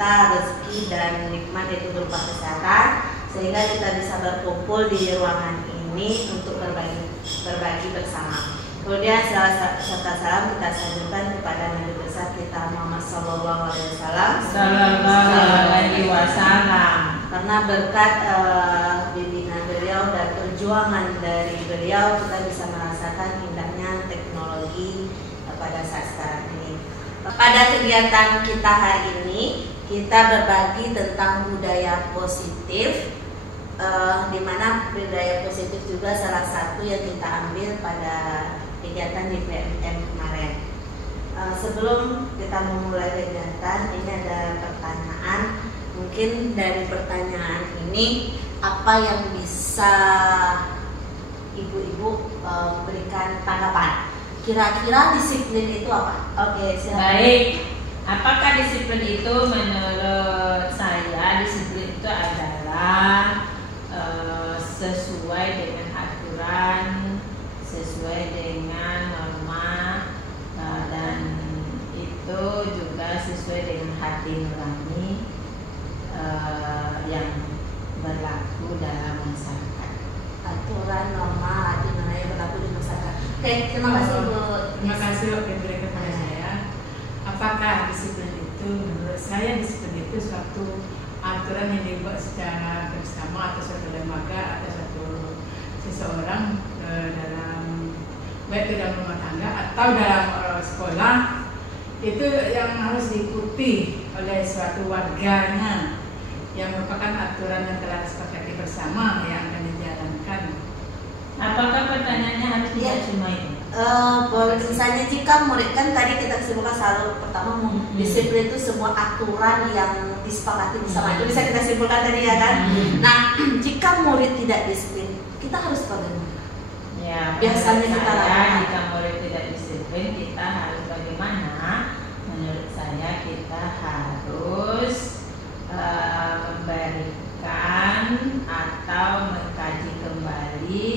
kita rezeki dan nikmat itu berupa kesehatan, sehingga kita bisa berkumpul di ruangan ini untuk berbagi bersama. Kemudian serta salam kita sanjungkan kepada Nabi besar kita Muhammad Sallallahu Alaihi Wasallam. Karena berkat bimbingan beliau dan perjuangan dari beliau, kita bisa merasakan indahnya teknologi pada saat sekarang ini. Pada kegiatan kita hari ini, kita berbagi tentang budaya positif, di mana budaya positif juga salah satu yang kita ambil pada kegiatan di PMM kemarin. Sebelum kita memulai kegiatan, ini ada pertanyaan. Mungkin dari pertanyaan ini, apa yang bisa ibu-ibu berikan tanggapan? Kira-kira disiplin itu apa? Oke, silakan. Baik, apakah disiplin itu? Menurut saya, disiplin itu adalah sesuai dengan aturan, sesuai dengan norma, dan itu juga sesuai dengan hati nurani yang berlaku dalam masyarakat. Aturan, norma, hati nurani yang berlaku di masyarakat. Oke, terima kasih Bu. Terima kasih waktu kepada saya. Apakah disiplin itu? Menurut saya disiplin itu suatu aturan yang dibuat secara bersama atau suatu lembaga atau suatu seseorang dalam baik itu dalam rumah tangga atau dalam sekolah, itu yang harus diikuti oleh suatu warganya, yang merupakan aturan yang telah disepakati bersama yang akan dijalankan. Apakah pertanyaannya harus tidak cuma itu? Misalnya jika murid, kan tadi kita simpulkan selalu pertama disiplin itu semua aturan yang disepakati bersama, itu bisa kita simpulkan tadi ya kan. Nah, jika murid tidak disiplin, kita harus bagaimana? Ya, biasanya kita lakukan. Jika murid tidak disiplin, kita harus bagaimana? Menurut saya kita harus memberikan atau mengkaji kembali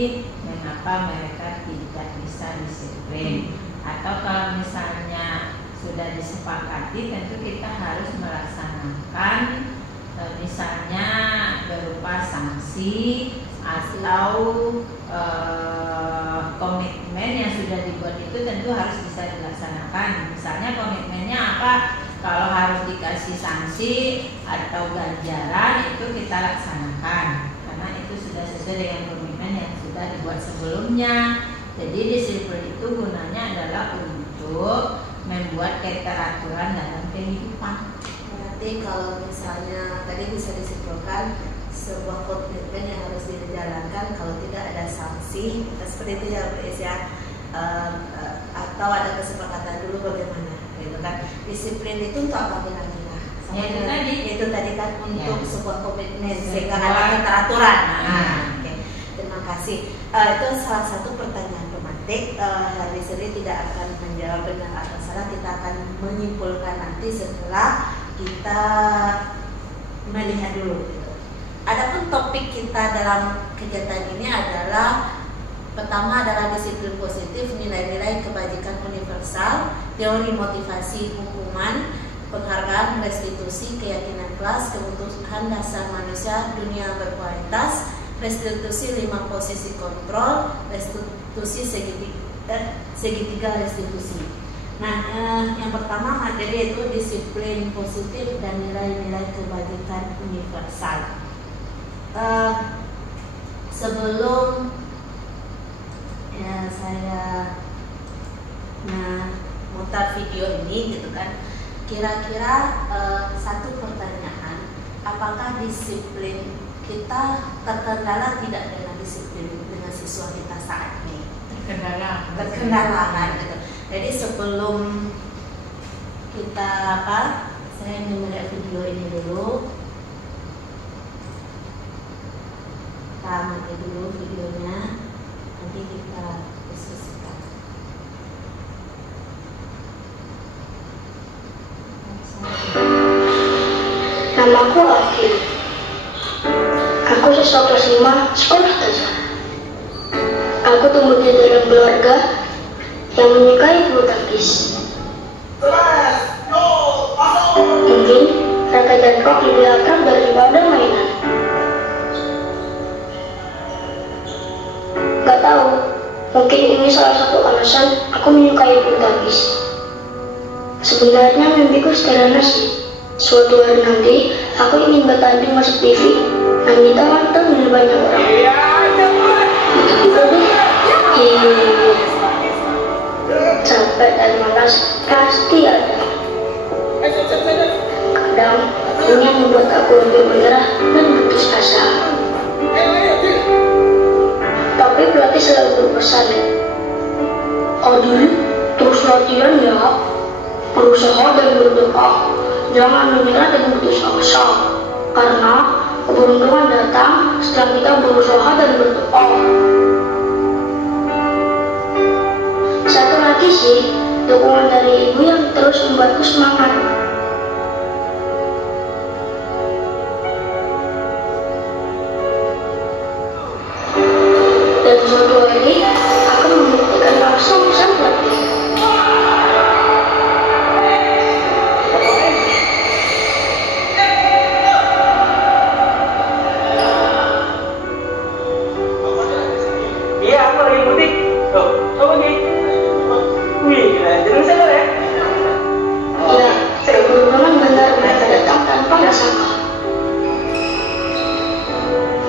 mengapa mereka tidak bisa disiplin. Atau kalau misalnya sudah disepakati, tentu kita harus melaksanakan, misalnya berupa sanksi atau komitmen yang sudah dibuat itu tentu harus bisa dilaksanakan. Misalnya komitmennya apa? Kalau harus dikasih sanksi atau ganjaran, itu kita laksanakan karena itu sudah sesuai dengan komitmen yang sudah dibuat sebelumnya. Jadi disiplin itu gunanya adalah untuk membuat keteraturan dalam kehidupan. Berarti kalau misalnya tadi bisa disimpulkan sebuah komitmen yang harus dijalankan, kalau tidak ada sanksi, seperti itu ya Bu ya, atau ada kesepakatan dulu bagaimana, gitu kan? Disiplin itu untuk apa kira-kira? Itu tadi kan untuk sebuah komitmen sehingga ada keteraturan. Oke. Terima kasih. Itu salah satu pertanyaan pemantik. Hari sendiri tidak akan menjawab benar atau salah, kita akan menyimpulkan nanti setelah kita melihat dulu. Adapun topik kita dalam kegiatan ini adalah pertama adalah disiplin positif, nilai-nilai kebajikan universal, teori motivasi hukuman, penghargaan, restitusi, keyakinan kelas, kebutuhan dasar manusia, dunia berkualitas, restitusi 5 posisi kontrol, restitusi segitiga restitusi. Nah, yang pertama materi itu disiplin positif dan nilai-nilai kebajikan universal. Sebelum ya saya mutar video ini gitu kan, kira-kira satu pertanyaan, apakah disiplin kita terkendala tidak dengan disiplin dengan siswa kita saat ini? Terkendala kan gitu. Jadi sebelum kita saya melihat video ini dulu. Kita mati dulu videonya, nanti kita diskusikan. Namaku Afif. Aku siswa kelas 5 sekolah Taza. Aku tumbuh di dalam keluarga yang menyukai bulu tangkis. Mungkin raket dan kok lebih akrab daripada mainan. Gak tahu, mungkin ini salah satu alasan aku menyukai bulu tangkis. Sebenarnya mimpiku sederhana sih. Suatu hari nanti, aku ingin bertanding masuk TV dan ditonton oleh banyak orang. Capek dan malas pasti ada. Kadang ini yang membuat aku lebih menyerah dan putus asa. Tapi pelatih selalu berpesan, Adil, terus latihan ya, berusaha dan berdoa, jangan menyerah dan putus asa, karena keberuntungan datang setelah kita berusaha dan berdoa. Satu lagi sih, dukungan dari ibu yang terus membuatku semangat. Dan suatu hari, aku membuktikan langsung sang pelatih. Iya, aku lagi mudik. Tuh, coba nih. Wih, jadi sadar ya? Ya, keberuntungan benar-benar datang tanpa disangka.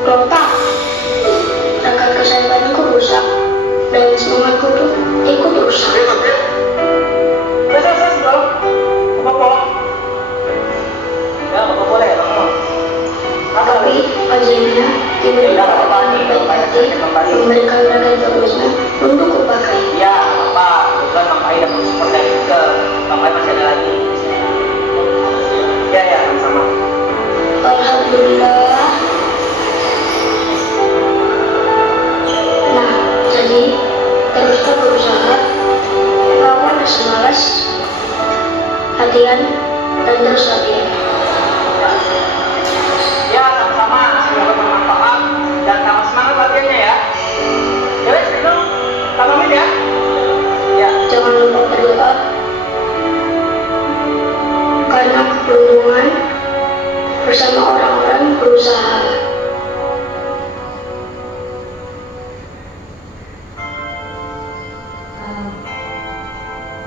Kelopak, rekan kesayanganku rusak, dan semangatku pun ikut rusak. Selesai dong. Apa-apa? Ya, apa boleh ya, Bang? Tapi akhirnya tiba-tiba kami baik hati memberikan rakyat bagusnya untuk kupakai. Iya, apa? Bukan Bang Pai dapat support dari juga. Bang Pai masih ada lagi. Iya, ya, sama-sama. Alhamdulillah. Nah, jadi teruslah berusaha, lawan rasa malas, latihan, dan terus latihan. Ya, sama-sama. Semoga bermanfaat dan tambah semangat latihannya ya. Ya, wes, itu. Pamit ya. Ya. Jangan lupa berdoa, karena keberuntungan bersama orang-orang berusaha.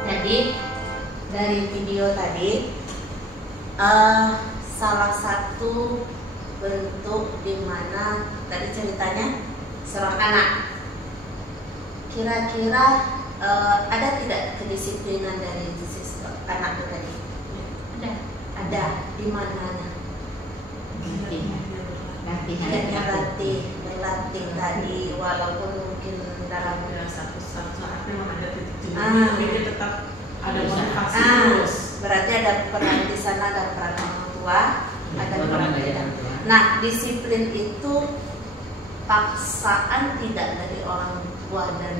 Jadi dari video tadi salah satu bentuk di mana tadi ceritanya seorang anak. Kira-kira ada tidak kedisiplinan dari sisi anak itu tadi? Ada. Di mananya? Berlatih tadi, walaupun mungkin dalam satu saat memang ada titik jenuh, Ah. tapi dia tetap ada motivasi Ah, terus. berarti ada peran di sana, ada peran orang tua, ada peran kita. Nah, disiplin itu paksaan tidak dari orang tua dan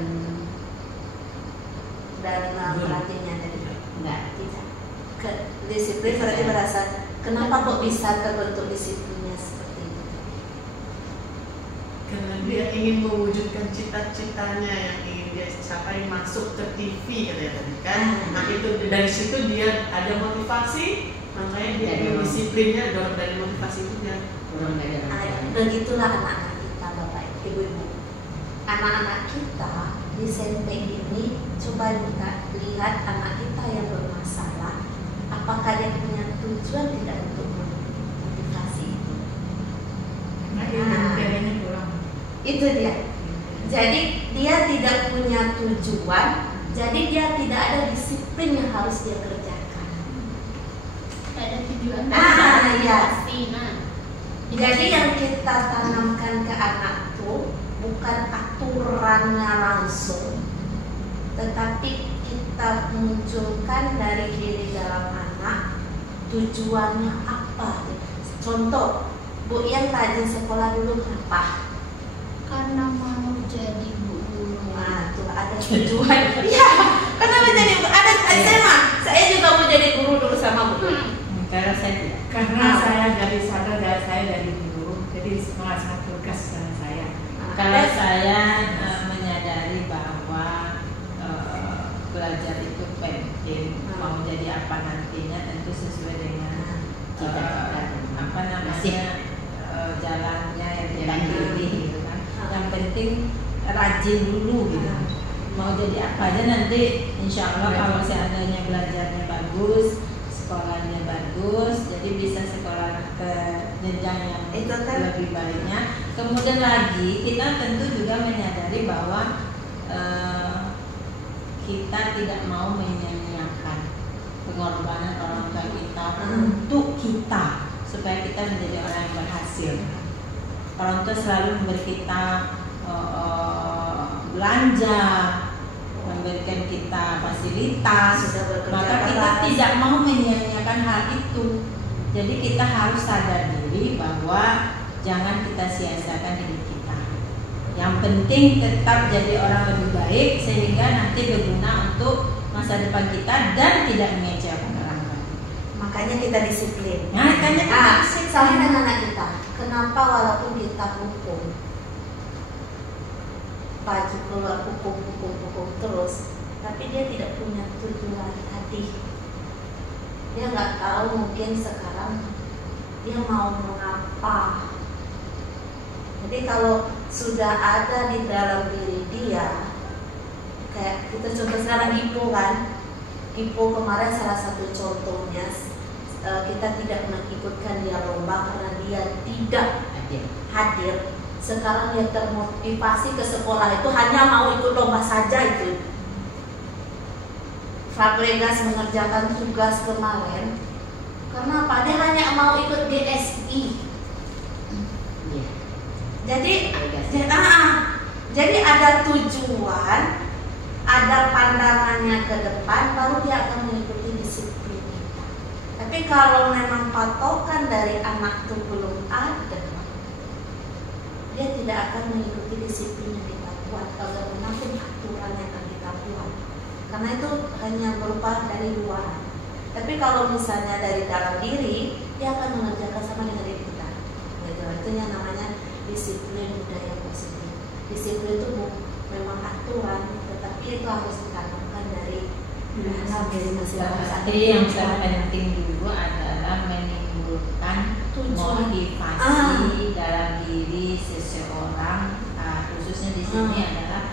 pelatihnya tadi. Enggak. Tidak. Disiplin berarti merasa kenapa kok bisa terbentuk disiplinnya seperti itu? Karena dia ingin mewujudkan cita-citanya yang ingin dia capai, masuk ke TV katanya tadi kan. Nah itu dari situ dia ada motivasi, makanya dia disiplinnya dari motivasi itu dia. Begitulah anak-anak kita, Bapak Ibu-ibu. Anak-anak kita di SMP ini, coba kita lihat anak kita yang bermasalah, apakah dia punya tujuan tidak untuk motivasi itu? Karena kurang. Itu dia. Jadi dia tidak punya tujuan, jadi dia tidak ada disiplin yang harus dia kerjakan. Ada tujuan. Ya. Pasti, nah. Jadi yang kita tanamkan ke anak tuh bukan aturannya langsung, tetapi kita munculkan dari diri dalam anak tujuannya apa. Contoh, Bu yang rajin sekolah dulu kenapa? Karena mau jadi guru. Nah, tuh ada tujuan. Iya, karena mau jadi ada saya juga mau jadi guru dulu sama Bu. Kalau saya tidak. Karena saya dari sadar dari saya dari dulu, jadi merasa tugas dengan saya. Kalau saya menyadari bahwa belajar itu penting, mau jadi apa nantinya tentu sesuai dengan cita-cita rajin dulu gitu. Mau jadi apa aja nanti insya Allah kalau seandainya belajarnya bagus, sekolahnya bagus, jadi bisa sekolah ke jenjang yang lebih baiknya. Kemudian lagi kita tentu juga menyadari bahwa kita tidak mau menyanyiakan pengorbanan orang tua kita untuk kita supaya kita menjadi orang yang berhasil. Orang tua selalu memberi kita belanja, memberikan kita fasilitas, maka kita tidak mau menyia-nyiakan hal itu. Jadi kita harus sadar diri bahwa jangan kita sia-siakan hidup kita. Yang penting tetap jadi orang lebih baik sehingga nanti berguna untuk masa depan kita dan tidak mengecewakan orang lain. Makanya kita disiplin. Makanya kita disiplin. Sama dengan anak kita. Kenapa walaupun kita hukum baju keluar hukum terus, tapi dia tidak punya tujuan hati. Dia nggak tahu mungkin sekarang dia mau mengapa. Jadi kalau sudah ada di dalam diri dia, kayak kita contoh sekarang Ipo kan, Ipo kemarin salah satu contohnya kita tidak mengikutkan dia lomba karena dia tidak hadir. Sekarang dia termotivasi ke sekolah itu hanya mau ikut lomba saja itu. Fabregas mengerjakan tugas kemarin karena apa? Dia hanya mau ikut GSI. Jadi ada tujuan, ada pandangannya ke depan, baru dia akan mengikuti disiplin kita. Tapi kalau memang patokan dari anak itu belum ada, dia tidak akan mengikuti disiplin yang kita buat, bagaimanapun aturan yang akan kita buat. Karena itu hanya berupa dari luar. Tapi kalau misalnya dari dalam diri, dia akan mengerjakan sama dengan diri kita. Itu yang namanya disiplin budaya positif. Disiplin itu memang aturan, tetapi itu harus ditanamkan dari masing-masing. Jadi yang terpenting dulu adalah menimbulkan motivasi dalam diri seseorang, khususnya di sini adalah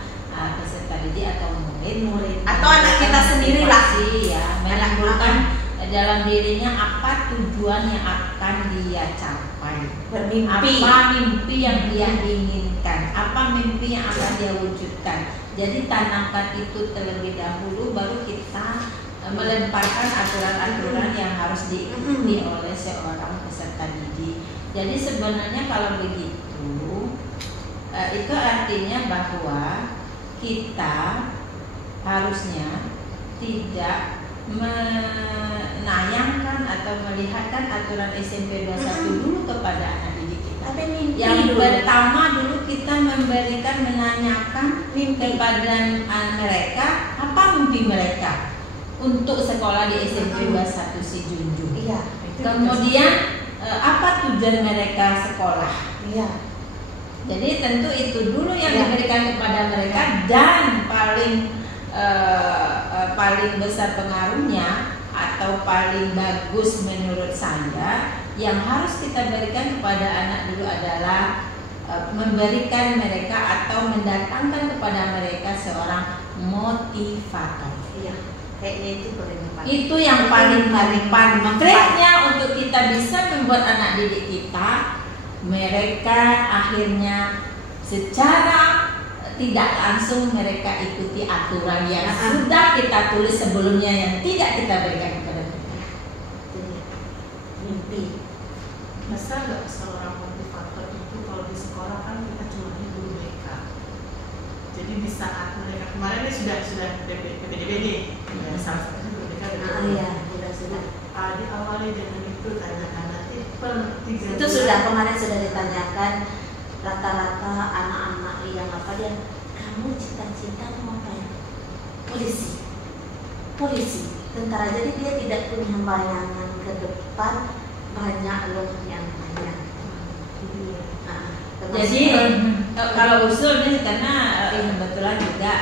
peserta didik atau murid atau anak kita sendiri lah, ya, menimbulkan dalam dirinya apa tujuan yang akan dia capai, apa mimpi yang dia inginkan, apa mimpi yang akan dia wujudkan. Jadi tanamkan itu terlebih dahulu, baru kita melemparkan aturan-aturan yang harus diikuti oleh seorang peserta didik. Jadi sebenarnya kalau begitu, itu artinya bahwa kita harusnya tidak menayangkan atau melihatkan aturan SMP 21 dulu kepada anak didik kita. Yang pertama dulu kita memberikan, menanyakan kepada mereka apa mimpi mereka untuk sekolah di SMP 21 Si Junjung. Iya. Kemudian apa tujuan mereka sekolah? Iya. Jadi tentu itu dulu yang diberikan kepada mereka, dan paling besar pengaruhnya atau paling bagus menurut saya yang harus kita berikan kepada anak dulu adalah memberikan mereka atau mendatangkan kepada mereka seorang motivator. Iya, kayaknya itu paling itu yang paling triknya untuk kita bisa membuat anak didik kita, mereka akhirnya secara tidak langsung mereka ikuti aturan yang sudah kita tulis sebelumnya yang tidak kita berikan kepada mereka. Mimpi. Masa nggak seorang motivator itu kalau di sekolah kan kita cuma hibur mereka. Jadi di saat mereka kemarin ini sudah PPDB, salah satunya mereka sudah. Diawali dengan itu tanya-tanya itu sudah kemarin sudah ditanyakan rata-rata anak-anak yang apa dia, kamu cita-cita mau apa ya? Polisi, tentara. Jadi dia tidak punya bayangan ke depan, banyak loh yang banyak. Jadi kalau usul nih karena kebetulan juga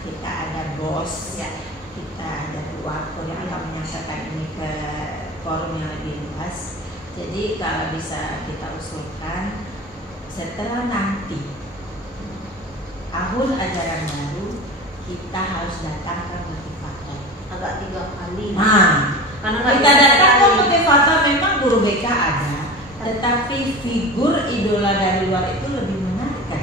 kita ada bos, kita ada waktu yang akan menyampaikan ini ke forum yang lebih luas. Jadi kalau bisa kita usulkan setelah nanti tahun ajaran baru kita harus datang ke motivator. Agak 3 kali. Nah, Karena nggak kita bisa datang ke sekali. motivator, memang guru BK ada, tetapi figur idola dari luar itu lebih menarik kan?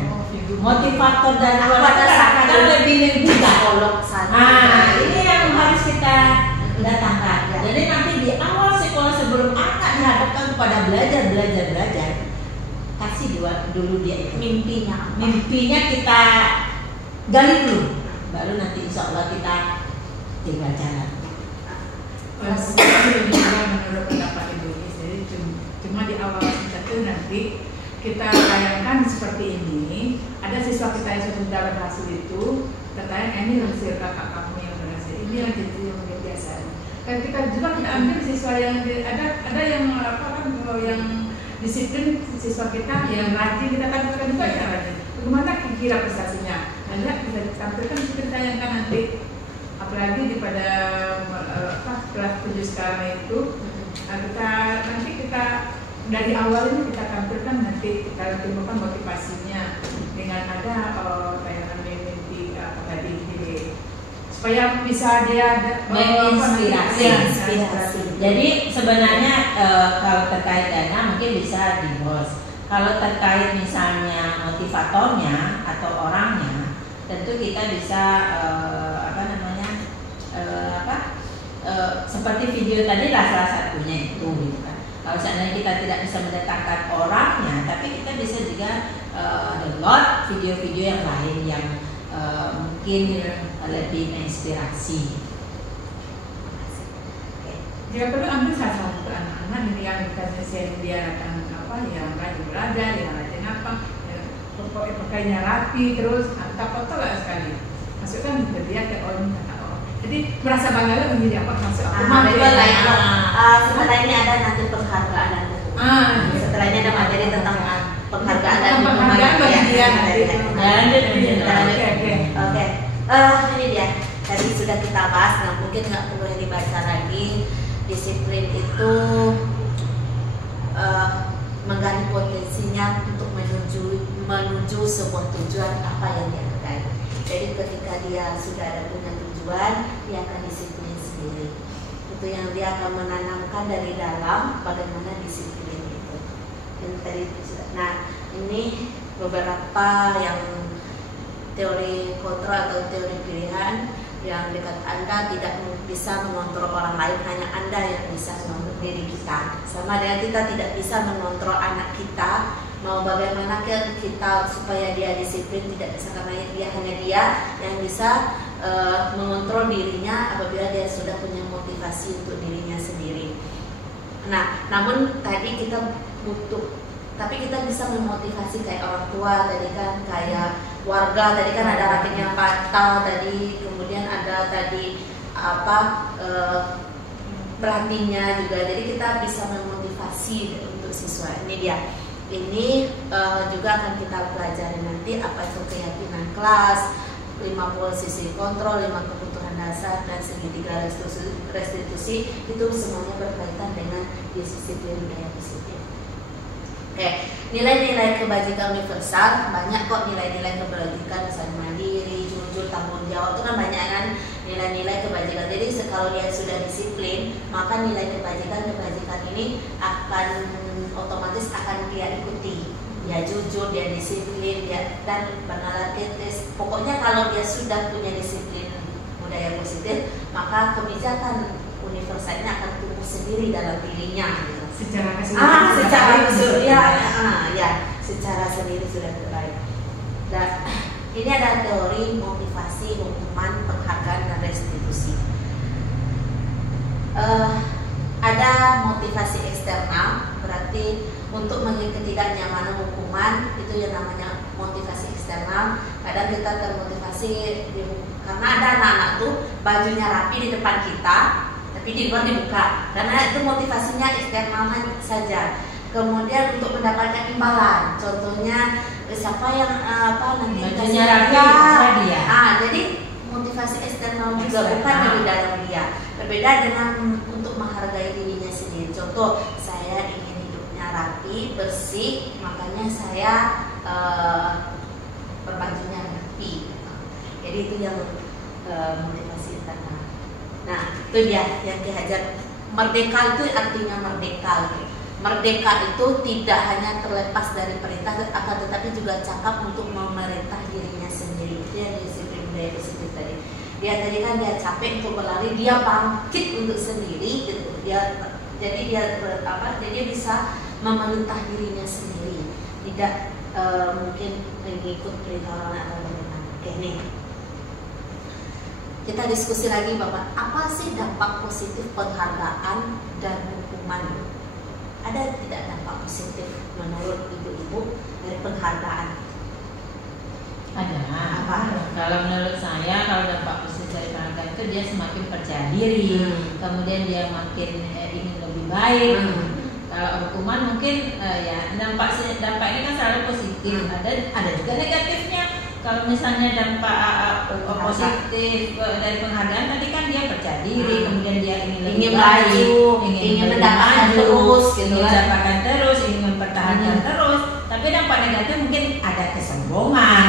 Motivator dari Aku luar ada itu kadang-kadang satu lebih mudah. psikolog sana. Nah, ini yang harus kita datangkan. Ya. Jadi nanti di awal sekolah sebelum anak dihadapkan kepada belajar, kasih dulu dia itu. Mimpinya kita gali dulu, baru nanti insya Allah kita tinggal jalan. Menurut pendapat Ibu Is, jadi cuma di awal kita tuh nanti kita bayangkan seperti ini, ada siswa kita yang sudah berhasil itu, katanya ini hasil kakak kamu yang berhasil, ini yang jadi yang kebiasaan. Dan kita juga kita ambil siswa yang ada yang apa kan, kalau yang disiplin siswa kita yang rajin, kita tampilkan juga yang rajin. Bagaimana kira prestasinya? Nanti kita tampilkan, kita tayangkan nanti. Apalagi pada kelas 7 sekarang itu kita dari awal ini kita tampilkan, nanti kita timbulkan motivasinya dengan ada tayangan mimpi apa tadi supaya bisa dia menginspirasi. Jadi sebenarnya kalau terkait dana mungkin bisa di bos. Kalau terkait misalnya motivatornya atau orangnya, tentu kita bisa seperti video tadi lah salah satunya itu gitu kan. Kalau seandainya kita tidak bisa mendatangkan orangnya, tapi kita bisa juga download video-video yang lain yang mungkin lebih menginspirasi. Jika perlu ambil salah satu anak-anak yang kita share dia akan yang rajin belajar, yang rajin pokoknya pakainya rapi terus, foto gak sekali masukkan ke dia ke orang. Jadi merasa bangga menjadi apa masuk aku setelah ini ada nanti penghargaan dan setelah ini ada materi tentang penghargaan dan bagi dia Oke. Ini dia tadi sudah kita bahas, mungkin nggak perlu dibaca lagi. Disiplin itu menggali potensinya untuk menuju sebuah tujuan apa yang dia kekai. Jadi ketika dia sudah ada punya tujuan, dia akan disiplin sendiri. Itu yang dia akan menanamkan dari dalam bagaimana disiplin itu. Nah, ini beberapa yang teori kontrol atau teori pilihan yang dekat Anda tidak bisa mengontrol orang lain, hanya Anda yang bisa mengontrol diri kita. Sama dengan kita tidak bisa mengontrol anak kita, mau bagaimana kita supaya dia disiplin, tidak bisa, karena dia hanya dia yang bisa mengontrol dirinya apabila dia sudah punya motivasi untuk dirinya sendiri. Nah, namun tadi kita butuh, tapi kita bisa memotivasi kayak orang tua tadi kan, kayak warga tadi kan ada rakit yang patah tadi, kemudian ada tadi pelatihnya juga. Jadi kita bisa memotivasi untuk siswa. Ini dia. Ini juga akan kita pelajari nanti apa itu keyakinan kelas, 5 posisi kontrol, 5 kebutuhan dasar, dan segitiga restitusi. Itu semuanya berkaitan dengan disiplin dan disiplin. Oke, nilai-nilai kebajikan universal, banyak kok nilai-nilai kebajikan, misalnya mandiri, jujur, tanggung jawab, itu kan banyak kan nilai-nilai kebajikan. Jadi kalau dia sudah disiplin, maka nilai kebajikan ini akan otomatis akan dia ikuti. Dia jujur, dia disiplin, dia dan bernalarkitis. Pokoknya kalau dia sudah punya disiplin budaya positif, maka kebijakan universalnya akan tumbuh sendiri dalam dirinya. Secara secara sendiri sudah terbaik. Dan ini ada teori motivasi, hukuman, penghargaan, dan restitusi. Ada motivasi eksternal, berarti untuk ketidaknyamanan hukuman, itu yang namanya motivasi eksternal. Kadang kita termotivasi karena ada anak-anak tuh bajunya rapi di depan kita, tapi di luar dibuka, karena itu motivasinya eksternal saja. Kemudian untuk mendapatkan imbalan, contohnya siapa yang nanti bajunya rapi dia. Jadi motivasi eksternal juga bukan dari dalam dia. Berbeda dengan untuk menghargai dirinya sendiri. Contoh, saya ingin hidupnya rapi, bersih, makanya saya berbajunya rapi. Jadi itu yang motivasi utama. Nah, itu dia yang Ki Hajar. Merdeka itu artinya merdeka. Merdeka itu tidak hanya terlepas dari perintah, akan tetapi juga cakap untuk memerintah dirinya sendiri. Itu yang disiplin budaya positif tadi. Dia tadi kan dia capek untuk berlari, dia bangkit untuk sendiri, gitu. Jadi dia bisa memerintah dirinya sendiri, tidak mungkin mengikut perintah orang atau bagaimana. Oke nih, kita diskusi lagi Bapak. Apa sih dampak positif penghargaan dan hukuman? Ada tidak dampak positif menurut ibu-ibu dari penghargaan? Ada. Apa? Kalau menurut saya, kalau dampak positif dari penghargaan itu dia semakin percaya diri, kemudian dia makin ingin lebih baik. Kalau hukuman mungkin ya dampak ini kan selalu positif. Ada juga negatifnya. Kalau misalnya dampak positif dari penghargaan tadi kan dia percaya diri, kemudian dia ingin baik, ingin mendapatkan terus, ingin mendapatkan terus, ingin mempertahankan terus. Tapi dampak negatif mungkin ada kesombongan,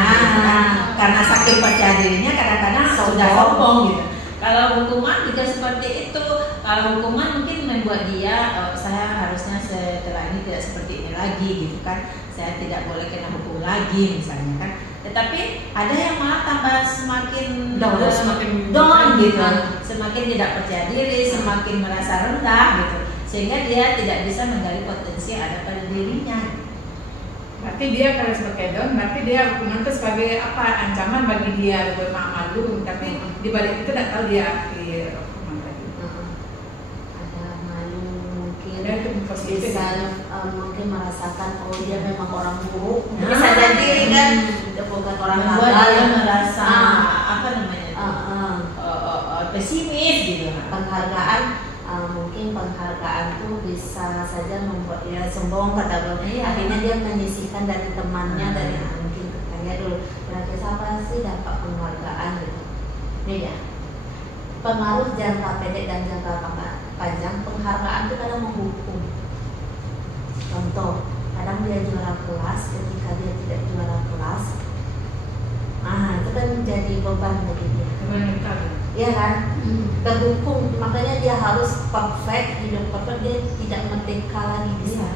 karena saking percaya dirinya kadang-kadang sudah sombong gitu. Kalau hukuman juga seperti itu. Kalau hukuman mungkin membuat dia saya harusnya setelah ini tidak seperti ini lagi gitu kan. Saya tidak boleh kena hukum lagi misalnya kan. Tetapi ada yang malah tambah semakin down gitu, semakin tidak percaya diri, semakin merasa rendah gitu, sehingga dia tidak bisa menggali potensi yang ada pada dirinya. Berarti dia kalau sebagai down, berarti dia hukuman itu sebagai apa? Ancaman bagi dia, malu. Tapi di balik itu tidak tahu dia hukuman tadi. Ada malu mungkin. Ya, itu positif. Bisa mungkin merasakan dia memang orang buruk. Bisa jadi kan dia bukan orang membuat gagal. dia merasa apa namanya? Pesimis gitu. Penghargaan mungkin penghargaan tuh bisa saja membuat dia sombong kata Bang. Akhirnya dia menyisihkan dari temannya, dari mungkin tanya dulu berarti apa sih dampak penghargaan gitu. Ini ya. Pengaruh jangka pendek dan jangka panjang, penghargaan itu kadang menghukum. Contoh, kadang dia juara kelas, ketika dia tidak juara kelas, itu kan menjadi beban bagi dia. Iya kan? Terhukum, makanya dia harus perfect, hidup perfect, dia tidak merdeka lagi bisa.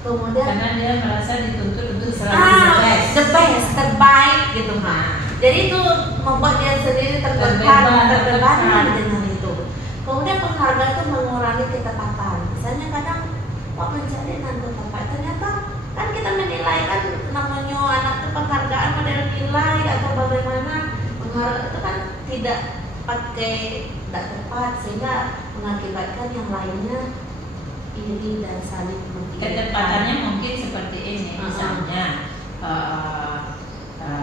Kemudian Karena dia merasa dituntut untuk selalu the best, terbaik gitu Jadi itu membuat dia sendiri terbebani dengan itu. Kemudian penghargaan itu mengurangi ketepatan. Misalnya kadang mencari nanti tempat, ternyata kan kita menilai kan namanya anak itu penghargaan model nilai atau bagaimana, penghargaan itu kan tidak tepat sehingga mengakibatkan yang lainnya iri dan saling mengkritik. Ketepatannya mungkin seperti ini, misalnya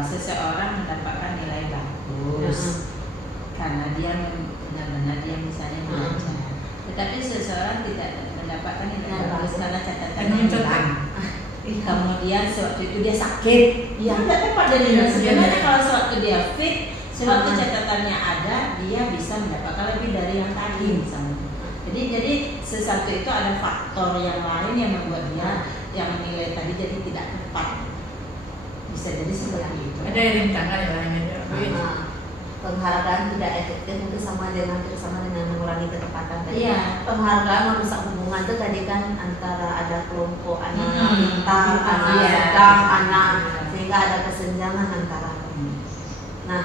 seseorang mendapatkan nilai bagus karena dia benar-benar dia misalnya belajar, tetapi seseorang tidak mendapatkan nilai bagus karena catatannya hilang. Kemudian sewaktu itu dia sakit, nggak tepat dari sebenarnya. Kalau sewaktu dia fit, sewaktu catatannya ada, dia bisa mendapatkan lebih dari yang tadi misalnya. Jadi sesuatu itu ada faktor yang lain yang membuat dia yang nilai tadi jadi tidak tepat. Bisa jadi seperti itu. Ada yang rintangan yang lainnya. Penghargaan tidak efektif itu sama dengan mengurangi ketepatan tadi. Iya. Penghargaan merusak hubungan itu tadi kan antara ada kelompok anak pintar, anak sedang, anak sehingga ada kesenjangan antara. Nah,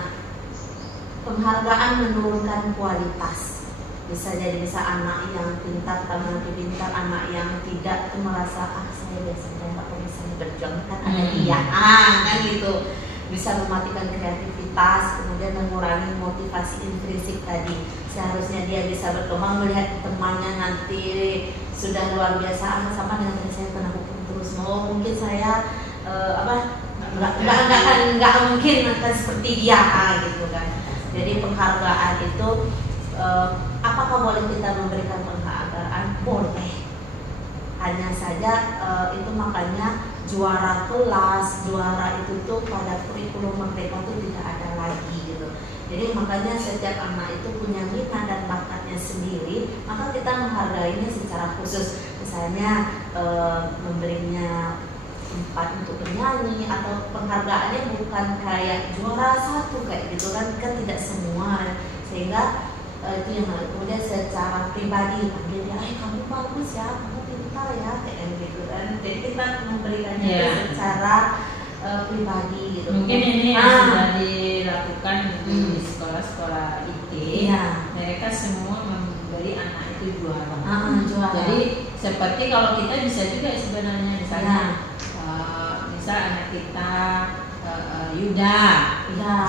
penghargaan menurunkan kualitas. Bisa jadi anak yang pintar karena pintar, anak yang tidak itu merasa saya biasanya nggak bisa berjuang kan ada dia kan gitu, bisa mematikan kreativitas, kemudian mengurangi motivasi intrinsik tadi. Seharusnya dia bisa berkembang melihat temannya nanti sudah luar biasa sama dengan saya kena hukum terus, mungkin saya nggak mungkin akan seperti dia gitu kan. Jadi penghargaan itu apakah boleh kita memberikan penghargaan? Boleh. Hanya saja itu makanya juara kelas, juara itu tuh pada kurikulum Merdeka tuh tidak ada lagi gitu. Jadi makanya setiap anak itu punya minat dan bakatnya sendiri, maka kita menghargainya secara khusus. misalnya memberinya tempat untuk bernyanyi atau penghargaannya bukan kayak juara 1 kayak gitu kan tidak semua, sehingga itu yang kemudian secara pribadi panggil dia, kamu bagus ya, kamu pintar ya, kayak gitu kan. Jadi kita memberikannya itu secara pribadi gitu. Mungkin ini yang sudah dilakukan di sekolah-sekolah IT, mereka semua memberi anak itu juara. Jadi seperti kalau kita bisa juga sebenarnya misalnya misal anak kita Yuda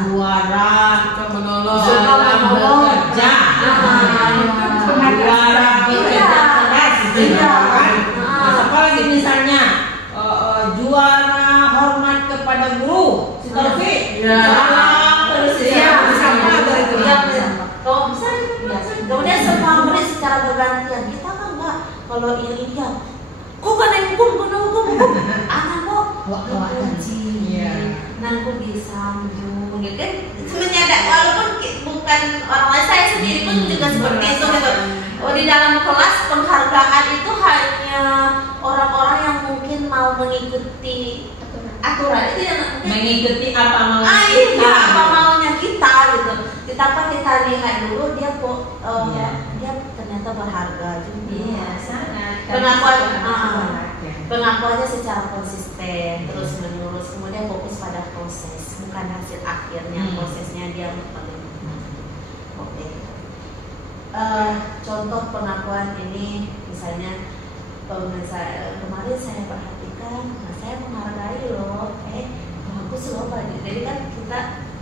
juara dalam bekerja, juara bekerja keras gitu kan. Apa lagi misalnya juara hormat kepada guru, si Taufik terus sama itu kalau bisa kemudian semua murid secara bergantian. Kita kan enggak, kalau ini dia kok kan hukum anak kok nangku disambung gitu kan, menyadar walaupun bukan orang lain, saya sendiri pun juga seperti itu gitu. Di dalam kelas penghargaan itu hanya orang-orang yang mungkin mau mengikuti aturan itu, yang mengikuti apa maunya kita, apa maunya kita gitu. Tanpa kita lihat dulu dia kok dia ternyata berharga juga. Sangat. Pengakuannya secara konsisten terus menerus, kemudian fokus pada proses bukan hasil akhirnya. Prosesnya dia paling oke. Contoh pengakuan ini misalnya kemarin saya perhatikan, saya menghargai loh, bagus loh Pak. Jadi kan kita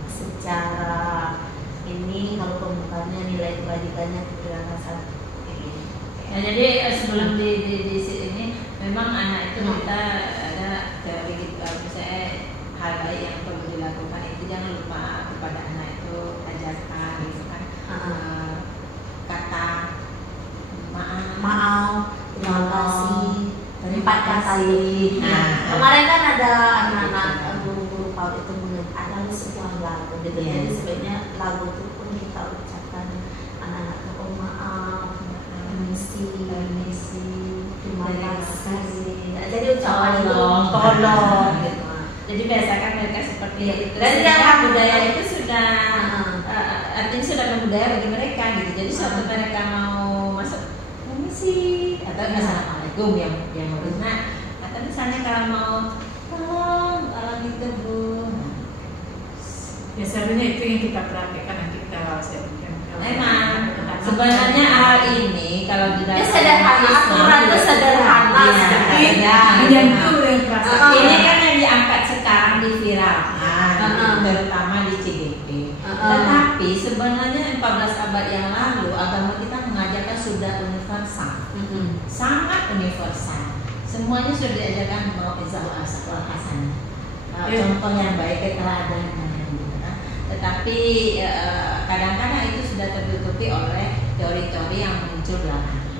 secara ini kalau pembukaannya nilai kebaikannya keberangkatan ini. Jadi sebelum di sini memang anak itu kita ada teori misalnya hal baik yang perlu dilakukan itu jangan lupa kepada anak itu ajarkan gitu kan, kata maaf, terima kasih, 4 kata ini. Kemarin kan ada anak-anak guru-guru PAUD itu ada sebuah lagu gitu. Jadi sebenarnya lagu itu pun kita ucapkan anak-anak maaf, permisi, terima kasih. Jadi ucapan itu tolong gitu. Jadi biasakan mereka seperti itu. Dan dalam budaya itu sudah artinya sudah membudaya bagi mereka gitu. Jadi suatu mereka mau masuk permisi atau assalamualaikum yang benar, atau misalnya kalau mau tolong gitu Bu. Ya sebenarnya itu yang kita perhatikan nanti kita laksanakan. Memang sebenarnya hal ini kalau di dalam sederhana, aturannya sederhana, menyentuh dan perasaan. Ini kan yang diangkat sekarang di viralkan, terutama di CGP. Tetapi sebenarnya 14 abad yang lalu agama kita mengajarkan sudah universal, sangat universal. Semuanya sudah diajarkan mau izah hasan. Contoh yang baik keteladanan. Tetapi kadang-kadang itu sudah tertutupi oleh teori-teori yang muncul belakangan.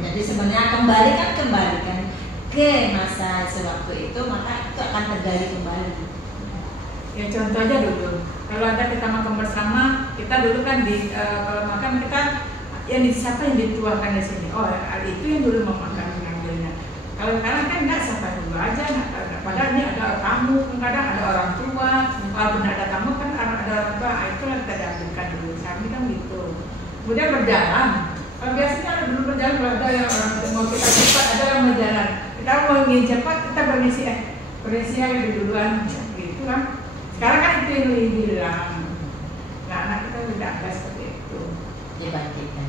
Jadi sebenarnya kembalikan ke masa sewaktu itu, maka itu akan tergali kembali. Ya contoh aja dulu, kalau ada kita makan bersama, kita dulu kan kalau makan kita siapa yang dituakan di sini? Oh, itu yang dulu mau makan ngambilnya. Kalau sekarang kan enggak, siapa dulu aja, padahal ini ada tamu, kadang ada orang tua, walaupun ada tamu kan ada orang tua, itu yang kita diambilkan dulu. Kami kan gitu. Kemudian berjalan. Kalau biasanya dulu berjalan, kalau ada yang orang mau kita cepat, ada yang berjalan. Kita mau ingin cepat, kita berisi yang lebih duluan, gitu kan. Sekarang kan itu yang hilang. Nah, anak kita tidak ada seperti itu. Dibangkitkan.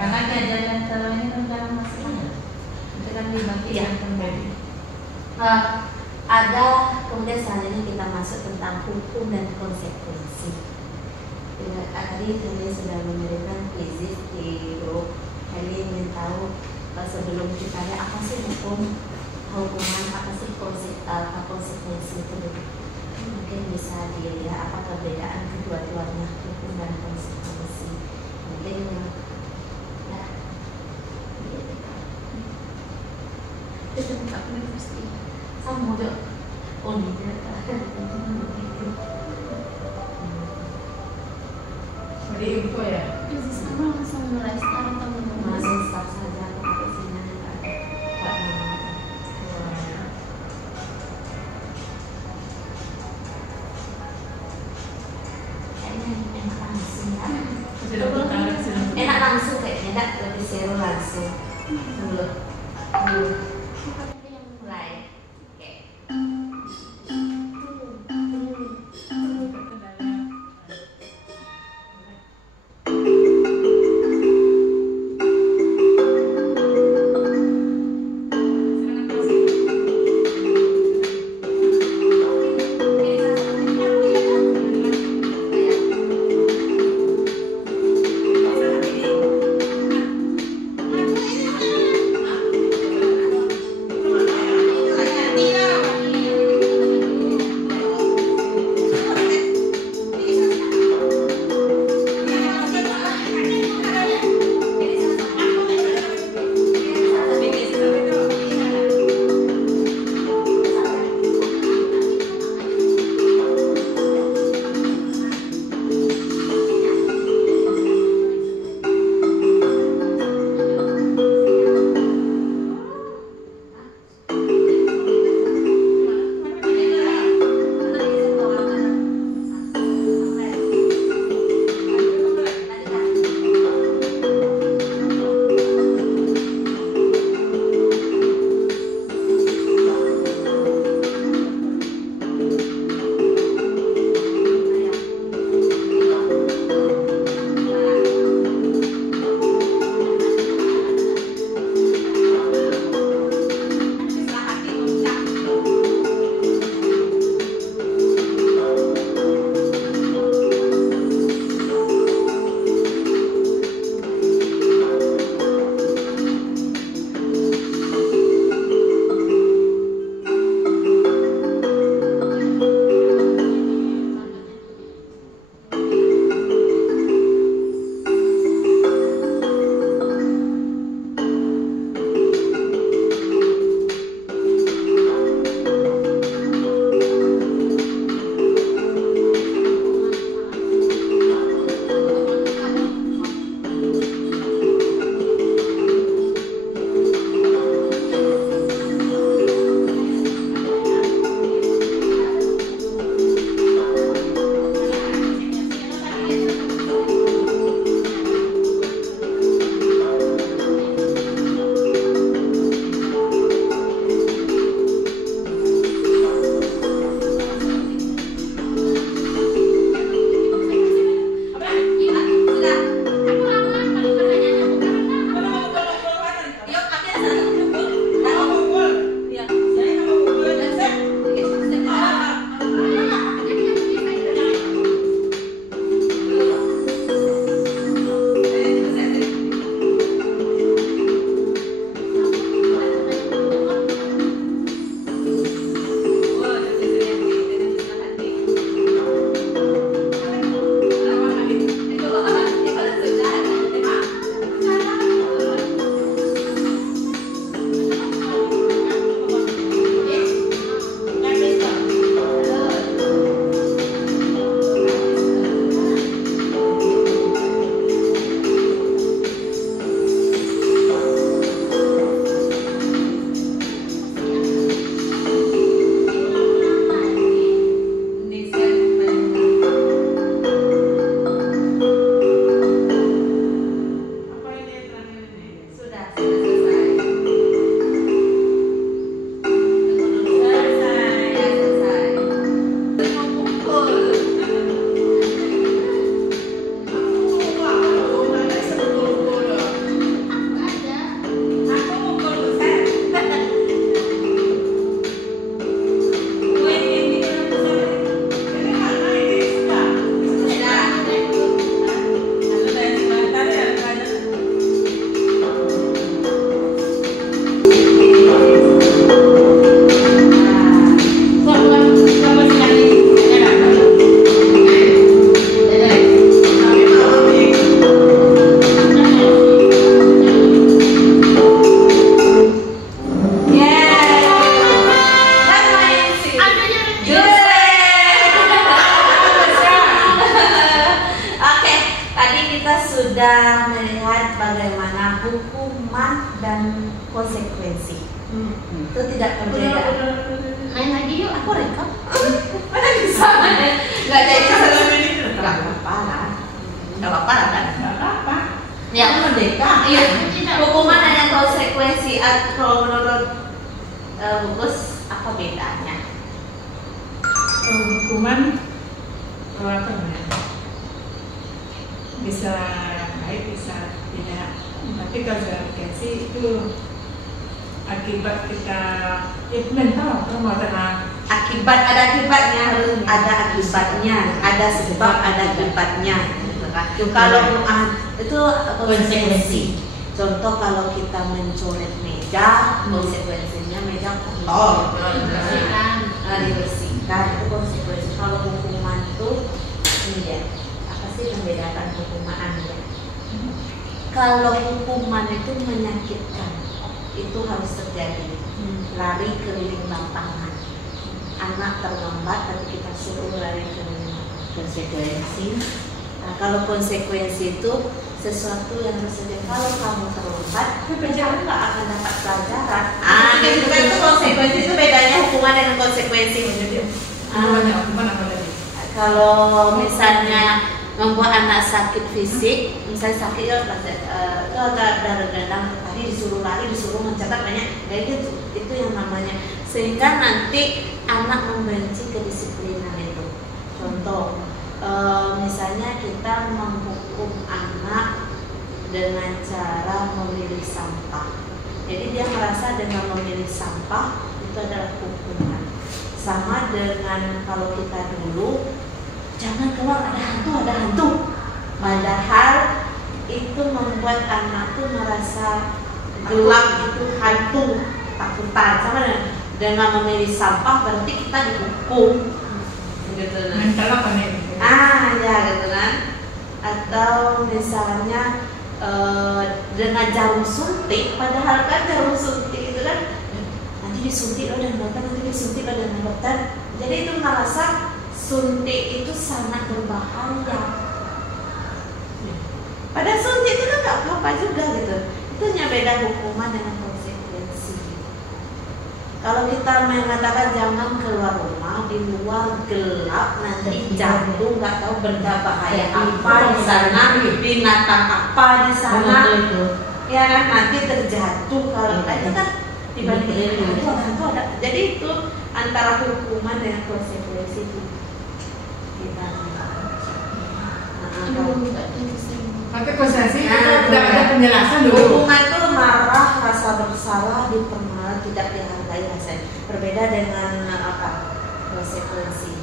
Karena kejadian telur ini kan dalam masalah. Itu kan dibangkitkan kembali. Ada kemudian selanjutnya kita masuk tentang hukum dan konsekuensi. Tadi kalian sudah memberikan quiz di grup. Kalian ingin tahu sebelum kita lihat apa sih hukuman, apa sih konsekuensi itu. Mungkin bisa dilihat apa perbedaan kedua-duanya, hukum dan konsekuensi. Mungkin sama juga. Oh Jadi info ya. Sama langsung mulai start atau langsung start saja atau apa sih? langsung. Dulu. Mulai. Oke. konsekuensi. Itu tidak berbeda. Main lagi yuk, aku rekam. Mana bisa? Nggak jadi nggak apa-apa kan? Nggak apa-apa. Nggak apa-apa. Ya merdeka. Iya. Hukuman kalau menurut Bungkus apa bedanya? Hukuman apa namanya? Bisa baik, bisa tidak. Tapi kalau gratifikasi itu akibat kita mental Akibat ada akibatnya, harus ada akibatnya, ada sebab ada akibatnya. Kalau itu konsekuensi. Contoh kalau kita mencoret meja, konsekuensinya meja kotor, dibersihkan, itu konsekuensi. Kalau hukuman itu ini ya, apa sih membedakan hukuman ya? Kalau hukuman itu menyakitkan, itu harus terjadi. Lari keliling lapangan, anak terlambat tapi kita suruh lari keliling konsekuensi. Nah, kalau konsekuensi itu sesuatu yang harus terjadi. Kalau kamu terlambat, kamu nggak akan dapat pelajaran. Gitu kan, itu konsekuensi. Itu bedanya hukuman dengan konsekuensi. hukuman apa tadi? Kalau misalnya membuat anak sakit fisik, misalnya sakit itu agak darah-darah, tadi disuruh lari, disuruh mencatat banyak, kayak gitu. Itu yang namanya, sehingga nanti anak membenci kedisiplinan itu. Contoh, misalnya kita menghukum anak dengan cara memilih sampah. Jadi dia merasa dengan memilih sampah itu adalah hukuman. Sama dengan kalau kita dulu, jangan keluar, ada hantu. Padahal itu membuat anak tuh merasa gelap, itu hantu, takutan. Sama dengan memilih sampah berarti kita dihukum. Gitu kan? Mental apa nih? Ya gitu kan. Atau misalnya dengan jarum suntik, padahal kan jarum suntik itu kan nanti disuntik dan dokter, nanti disuntik dan dokter. Jadi itu merasa suntik itu sangat berbahaya. Pada suntik itu kan nggak apa-apa juga gitu. Itu hanya beda hukuman dengan konsekuensi. Kalau kita mengatakan jangan keluar rumah, di luar gelap, nanti jatuh, nggak tahu benda bahaya apa di sana, binatang apa di sana, ya kan, nanti terjatuh. Kalau itu kan dibanding itu ada. Jadi itu antara hukuman dengan konsekuensi itu. Pakai konsekuensi udah ada penjelasan dulu. Hukuman itu marah, rasa bersalah, dipermalukan, tidak dihargai rasanya. Berbeda dengan konsekuensi.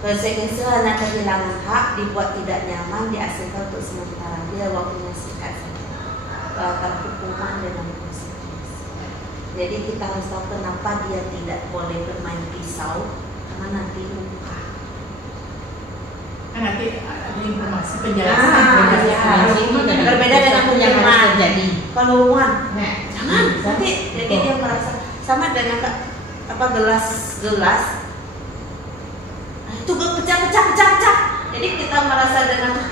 Konsekuensi hanya kehilangan hak, dibuat tidak nyaman, diasingkan untuk sementara. Dia waktunya singkat saja. Antara hukuman dengan konsekuensi. Jadi kita harus tahu kenapa dia tidak boleh bermain pisau, karena nanti luka. Nanti ada informasi penjelasan. Berbeda dengan hukuman. Kalau hukuman, jangan nanti. Jadi dia merasa sama dengan gelas. Itu pecah. Jadi kita merasa dengan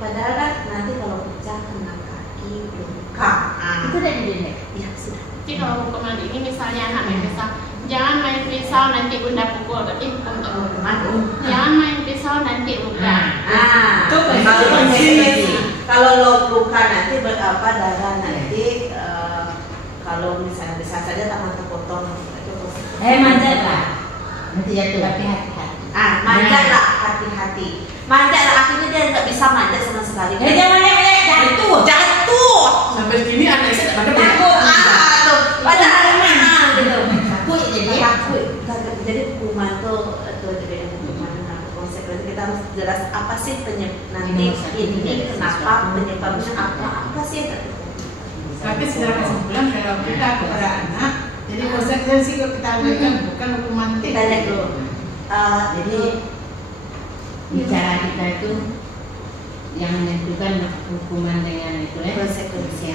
padahal kan nanti kalau pecah kena kaki, luka. Itu udah dibina. Ya sudah. Jadi kalau hukuman ini misalnya anak main pisau, jangan main pisau nanti bunda pukul, berarti hukum untuk hukuman. Jangan main pisau nanti luka. Itu kalau lo luka nanti darah nanti. Kalau misalnya bisa saja tangan terpotong itu manjat lah. Nanti jatuh. Tapi hati-hati. Manjat lah, hati-hati. Manjat lah, akhirnya dia nggak bisa manjat sama sekali. Jangan jatuh. Sampai sini anak saya tak takut. Padahal gitu. Takut. Jadi hukuman tuh beda hukuman dengan konsekuensi. Kita harus jelas apa sih nanti ini kenapa penyebabnya apa sih. Tapi secara kesimpulan kalau kita kepada anak, jadi konsekuensi kalau kita berikan bukan hukuman. Kita lihat dulu. Jadi bicara kita itu yang menentukan hukuman dengan itu konsekuensi.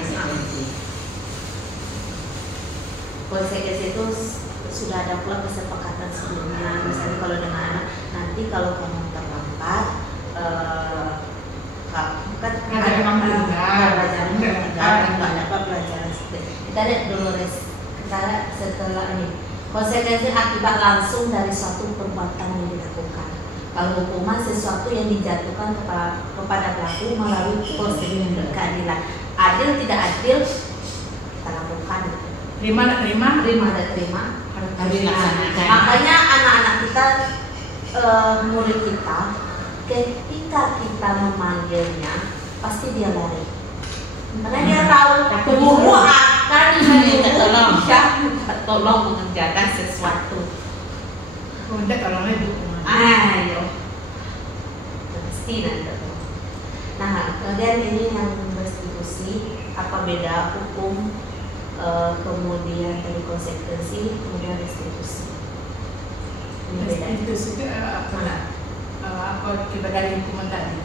Konsekuensi itu sudah ada pula kesepakatan sebelumnya. Misalnya kalau dengan anak, nanti kalau kamu terlambat, bukan pelajaran nggak dapat pelajaran. Kita lihat dulu setelah ini. Konsekuensi akibat langsung dari suatu perbuatan yang dilakukan. Kalau hukuman sesuatu yang dijatuhkan kepada pelaku melalui prosedur keadilan. adil tidak adil kita lakukan. Terima dan terima. Harus dilaksanakan. Makanya anak-anak kita, murid kita, ketika kita memanggilnya pasti dia lari. Karena dia tahu guru akan tolong mengerjakan sesuatu. Udah kalau ibu. Ayo, pasti nanti. Nah, kemudian ini yang restitusi, apa beda hukum, kemudian dari konsekuensi, kemudian restitusi. Ini beda. Restitusi itu apa akibat dari hukuman tadi?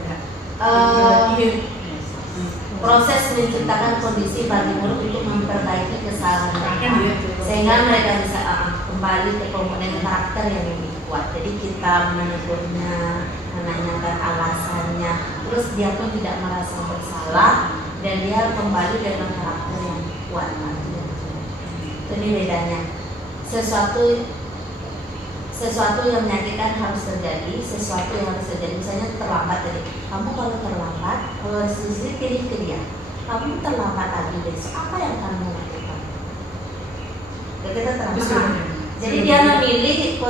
Proses menciptakan kondisi bagi murid untuk memperbaiki kesalahan mereka, sehingga mereka bisa kembali ke komponen karakter yang lebih kuat. Jadi kita menegurnya, menanyakan alasannya, terus dia pun tidak merasa bersalah dan dia kembali dengan karakter yang kuat. Ini bedanya. Sesuatu yang menyakitkan harus terjadi, sesuatu yang harus terjadi. Misalnya terlambat tadi. Kamu kalau terlambat, kalau restitusi pilih ke dia. Kamu terlambat lagi besok, apa yang kamu lakukan? Kita terlambat. Jadi dia memilih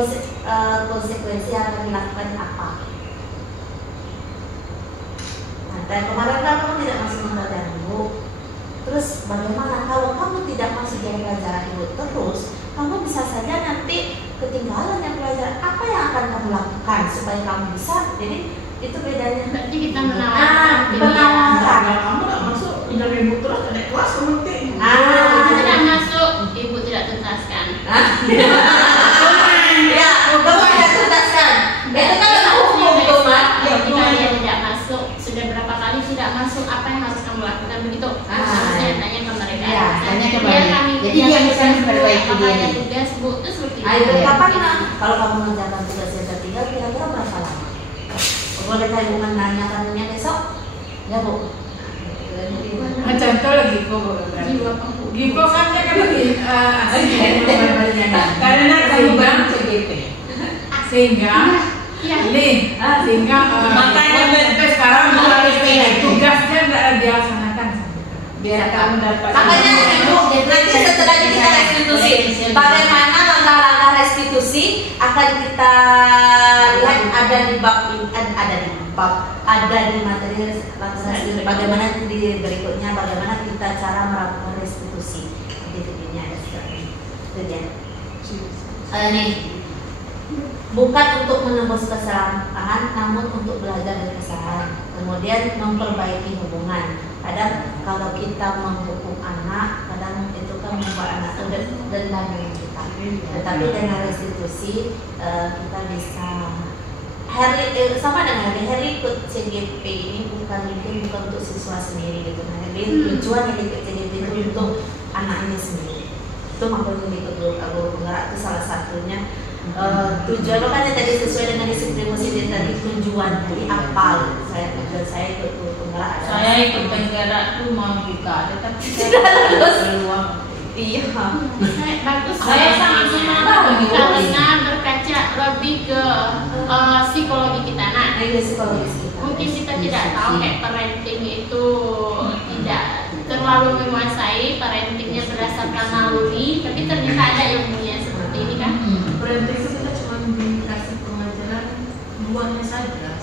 konsekuensi yang akan dilakukan apa. Nah, dan kemarin kan kamu tidak masuk pelajaran ibu. Terus bagaimana kalau kamu tidak masuk dari pelajaran ibu terus? Kamu bisa saja nanti ketinggalan yang pelajaran. Apa yang akan kamu lakukan supaya kamu bisa? Jadi itu bedanya. Berarti kita menawarkan. Menawarkan. Kamu nggak masuk dari ibu terus ada kelas nanti. Tidak masuk, ibu tidak tuntaskan. Ya, kamu tidak tuntaskan. Itu kan hukum. Jika dia tidak masuk, sudah berapa kali tidak masuk, apa yang harus kamu lakukan begitu? Harusnya tanya ke mereka. Ya, tanya ke Biar mereka. kami Jadi dia bisa memperbaiki diri. Tugas bu itu seperti Ayo, itu. kapan kalau kamu mengerjakan tugas yang ketiga kira-kira berapa lama? Boleh ibu menanyakannya besok? Ya bu. Contoh lagi kok Jiwa pembuku. Gipo kan dia kan lagi karena sehingga makanya sampai sekarang tugasnya nggak dia laksanakan. Biar kamu dapat. Makanya ibu nanti setelah ini kita restitusi. Bagaimana langkah-langkah restitusi akan kita lihat ada di materi restitusi. Bagaimana di berikutnya, bagaimana kita cara melakukan restitusi. Jadi ini ada seperti itu dia. Ini bukan untuk menembus kesalahan, namun untuk belajar dari kesalahan. Kemudian memperbaiki hubungan. Kadang kalau kita menghukum anak, kadang itu kan membuat anak itu dendam dengan kita. Tetapi dengan restitusi kita bisa. Sama dengan Harry ikut CGP ini bukan untuk siswa sendiri gitu. Tujuan yang ikut CGP itu untuk anak ini sendiri. Itu makanya ikut guru penggerak itu salah satunya. Tujuan makanya tadi sesuai dengan disiplin musik tadi tujuan dari apa saya ikut guru penggerak. Saya ikut penggerak tuh mau juga, tetapi tidak peluang. Iya. Bagus. Saya sangat semangat karena berkaca lebih ke psikologi kita. Nah, mungkin kita tidak tahu kayak parenting itu tidak terlalu menguasai, parentingnya berdasarkan naluri, tapi ternyata ada ilmunya seperti ini kan. Parenting itu kita cuma dikasih pengajaran luarnya saja.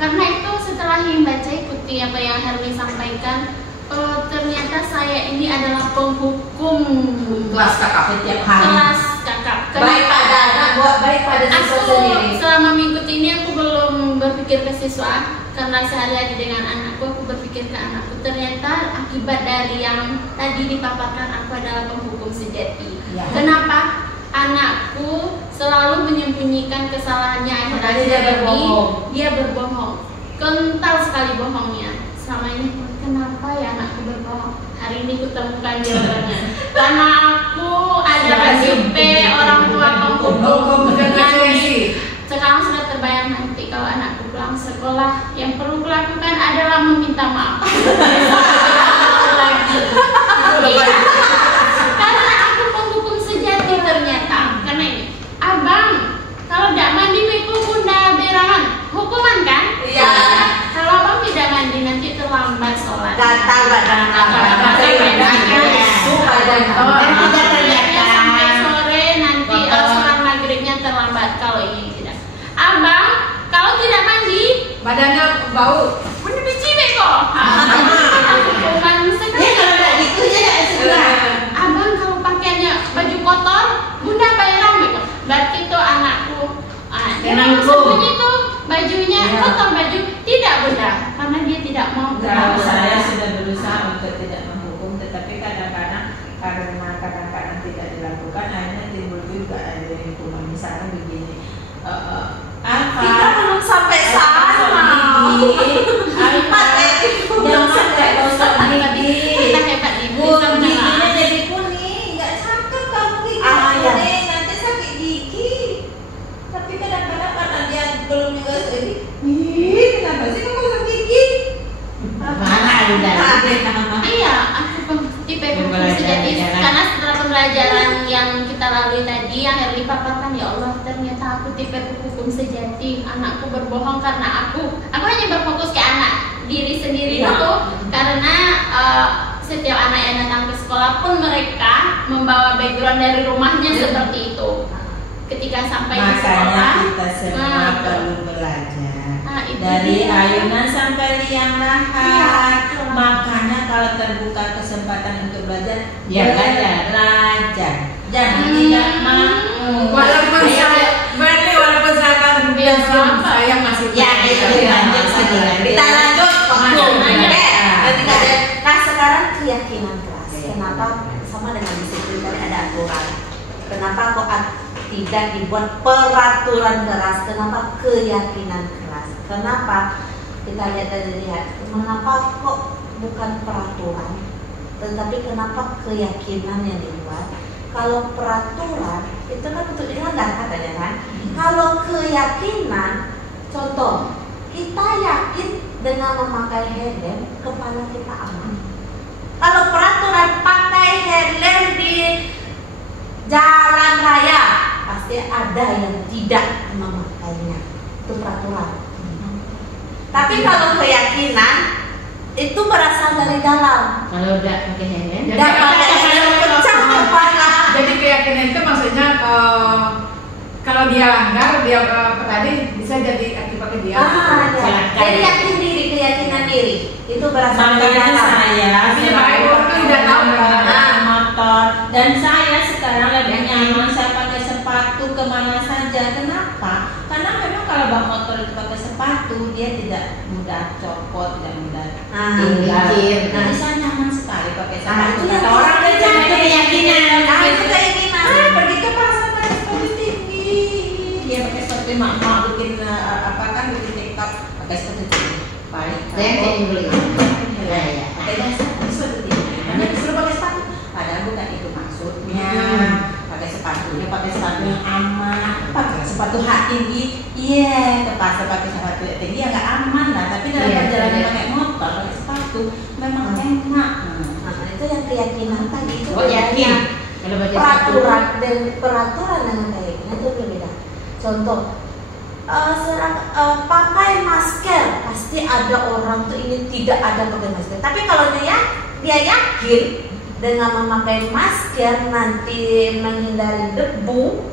Karena itu setelah membaca ikuti apa yang Hermi sampaikan. Ternyata saya ini adalah penghukum Kelas kakak setiap hari. kelas kakak. Baik pada anak, baik pada siswa sendiri. Selama mengikuti ini aku belum berpikir ke siswa karena sehari-hari dengan anakku aku berpikir ke anakku. Ternyata akibat dari yang tadi dipaparkan aku adalah penghukum sejati. Ya. Kenapa? Anakku selalu menyembunyikan kesalahannya akhir-akhir ini. Dia berbohong. Kental sekali bohongnya. Selama ini kenapa ya anakku berbohong? Hari ini kutemukan jawabannya. Karena aku adalah tipe orang tua penghukum. Nanti sekarang sudah terbayang nanti kalau anakku pulang sekolah yang perlu kulakukan adalah meminta maaf. Lagi. Karena aku penghukum sejati ternyata. Karena ini, abang kalau tidak mandi itu bunda berangan hukuman kan? Iya. Kalau abang tidak mandi nanti terlambat sholat. Gatal bau. Bunda biji kok. Bukan sekali. Dia kalau nggak gitu dia nggak suka. Abang kalau pakaiannya baju kotor, Bunda bayar kok. Berarti itu anakku. Dia sembunyi tuh bajunya kotor baju. Tidak Bunda, karena dia tidak mau. Kalau saya sudah berusaha untuk tidak menghukum, tetapi kadang-kadang karena tidak dilakukan, akhirnya timbul juga ada hukuman. Misalnya begini, Kita belum sampai sana. Jangan kayak gosok gigi. Kita hebat nih. Giginya jadi kuning, nggak cakep kamu gigi kuning, nanti sakit gigi. Tapi kadang-kadang karena dia belum gosok gigi, kenapa sih kamu gosok gigi? Mana ada? Iya, aku tipe hukum sejati karena setelah pembelajaran yang kita lalui tadi yang Herli paparkan, ya Allah ternyata aku tipe hukum sejati. Anakku berbohong karena aku hanya berfokus ke anak diri sendiri dulu karena setiap anak yang datang ke sekolah pun mereka membawa background dari rumahnya seperti itu. Ketika sampai di sekolah, makanya kita semua perlu belajar. Dari ayunan sampai liang lahat. Makanya kalau terbuka kesempatan untuk belajar, belajar. Jangan tidak mau. Walaupun saya kan biasa, saya masih lanjut sedikit. Kita lanjut. Nah sekarang keyakinan keras. Kenapa sama dengan disiplin tadi ada aturan? Kenapa kok tidak dibuat peraturan keras? Kenapa keyakinan keras? Kenapa kita lihat kenapa kok bukan peraturan, tetapi kenapa keyakinan yang dibuat? Kalau peraturan itu kan untuk dilanggar katanya kan. Kalau keyakinan, contoh kita yakin dengan memakai helm kepala kita aman. Kalau peraturan pakai helm di jalan raya pasti ada yang tidak memakainya. Itu peraturan. Tapi kalau keyakinan itu berasal dari dalam. Kalau udah pakai helm, Tidak pakai helm pecah kepala. Jadi keyakinan itu maksudnya kalau dia langgar, dia tadi bisa jadi akibatnya dia. Jadi yakin diri, keyakinan diri itu berasal dari makanya dalam. saya tidak tahu motor dan saya sekarang lebih nyaman saya pakai sepatu kemana saja. Kenapa? Karena memang kalau bawa motor itu pakai sepatu dia tidak mudah copot, tidak mudah licin. Jadi saya nyaman sekali pakai sepatu. Itu yang Orang orang belajar keyakinan. Itu keyakinan. Pergi ke pasar pakai sepatu tinggi. Dia pakai sepatu mak bikin bikin TikTok pakai sepatu tinggi. Balik. Beli. Ya. Pakai sepatu tinggi. Hanya disuruh pakai sepatu. Padahal bukan itu maksudnya. Pakai sepatunya pakai sepatu yang aman. Pakai sepatu hak tinggi. Iya, ke pasar pakai sepatu tinggi ya nggak aman lah. Tapi dalam perjalanan pakai motor pakai sepatu memang enak. Itu yang keyakinan tadi itu. Yakin. Peraturan dengan keyakinan itu berbeda. Contoh, pakai masker pasti ada orang tuh ini tidak ada pakai masker. Tapi kalau dia yakin dengan memakai masker nanti menghindari debu.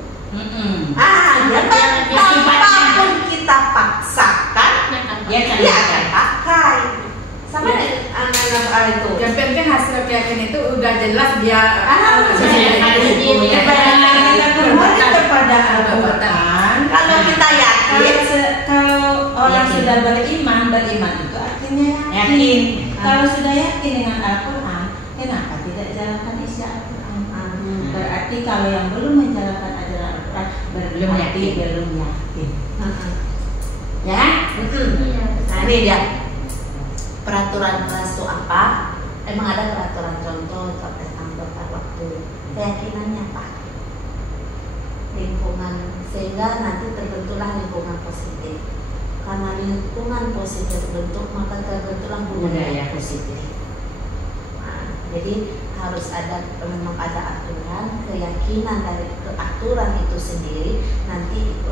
Apapun kita paksakan, dia akan pakai. Sama dengan anak itu. Yang penting hasil keyakinan itu udah jelas dia. Kepada Al-Quran. Kalau kita yakin, kalau orang sudah beriman itu artinya yakin. Kalau sudah yakin dengan Al-Quran, kenapa tidak jalankan isi Al-Quran? Berarti kalau yang belum menjalankan ajaran Al-Quran belum yakin. Ya? Nah ini dia peraturan keras itu apa? Emang ada peraturan contoh tentang waktu keyakinannya apa? Lingkungan, sehingga nanti terbentuklah lingkungan positif. Karena lingkungan positif terbentuk, maka terbentuklah budaya positif. Nah, jadi harus memang ada aturan, keyakinan dari aturan itu sendiri nanti itu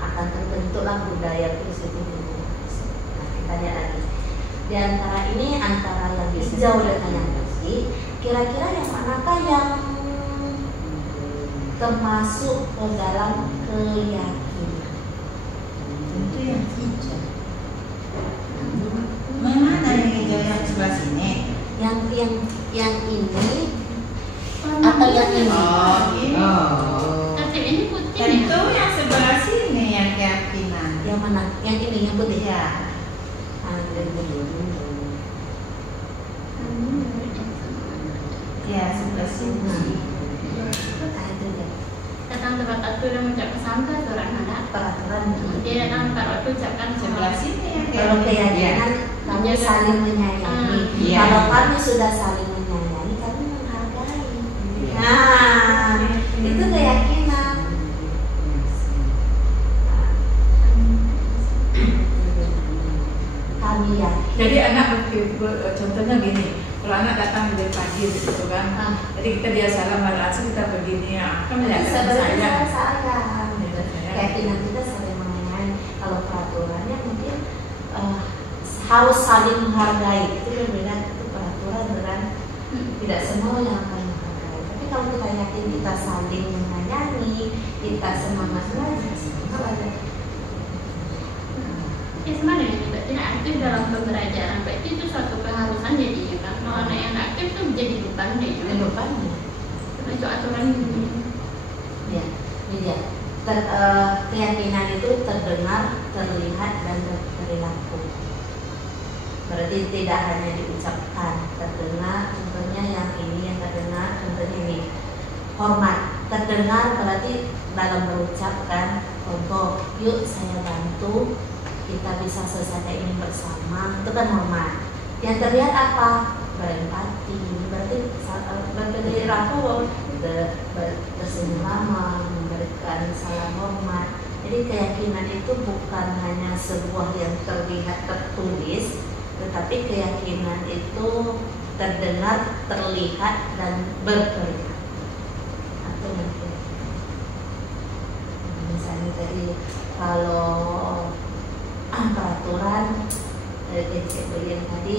akan terbentuklah budaya positif. Nah, kita lihat lagi. Di antara ini antara yang hijau dengan yang putih, kira-kira yang manakah yang termasuk ke dalam keyakinan? Tentu yang hijau. yang ini atau yang ini? Oh, gitu. Tertib ini putih Tentu ya. yang sebelah sini yang keyakinan. Yang mana? Yang ini yang putih. Iya. Ya, sebelah sini. Datang tempat waktu dan mengucap kesangka orang anak. Peraturan. Dia datang tempat waktu ucapkan Sebelah sini yang Kalau keyakinan kami Iya. saling menyayangi. Iya. Kalau kami sudah saling menyayangi, kami menghargai. Iya. Nah, itu keyakinan. Kami yakin. Jadi anak contohnya gini, kalau anak datang dari pagi gitu kan, jadi kita dia salam langsung kita begini ya, kan melihat Sebenarnya sayang. sayang. Keyakinan kita saling menyayangi. Kalau peraturannya mungkin harus saling menghargai. Itu berbeda, itu peraturan dengan tidak semua yang akan menghargai. Tapi kalau kita yakin kita saling menyayangi, kita semangat belajar, semangat belajar. Ya sebenarnya berarti aktif dalam pembelajaran, berarti itu suatu keharusan jadinya kan. Kalau anak yang nggak aktif itu jadi beban deh. Bebannya. Itu aturan ini. Ya, iya. Keyakinan itu terdengar, terlihat, dan berperilaku. Berarti tidak hanya diucapkan, terdengar. Contohnya yang ini yang terdengar, contohnya ini hormat. Terdengar berarti dalam berucapkan. Contoh, yuk saya bantu, kita bisa selesaikan ini bersama. Itu kan hormat. Yang terlihat apa? Berempati. Berarti berperilaku, tersenyum lama, memberikan salam hormat. Jadi keyakinan itu bukan hanya sebuah yang terlihat tertulis, tetapi keyakinan itu terdengar, terlihat, dan berperilaku. Atau nanti misalnya tadi kalau peraturan dari yang tadi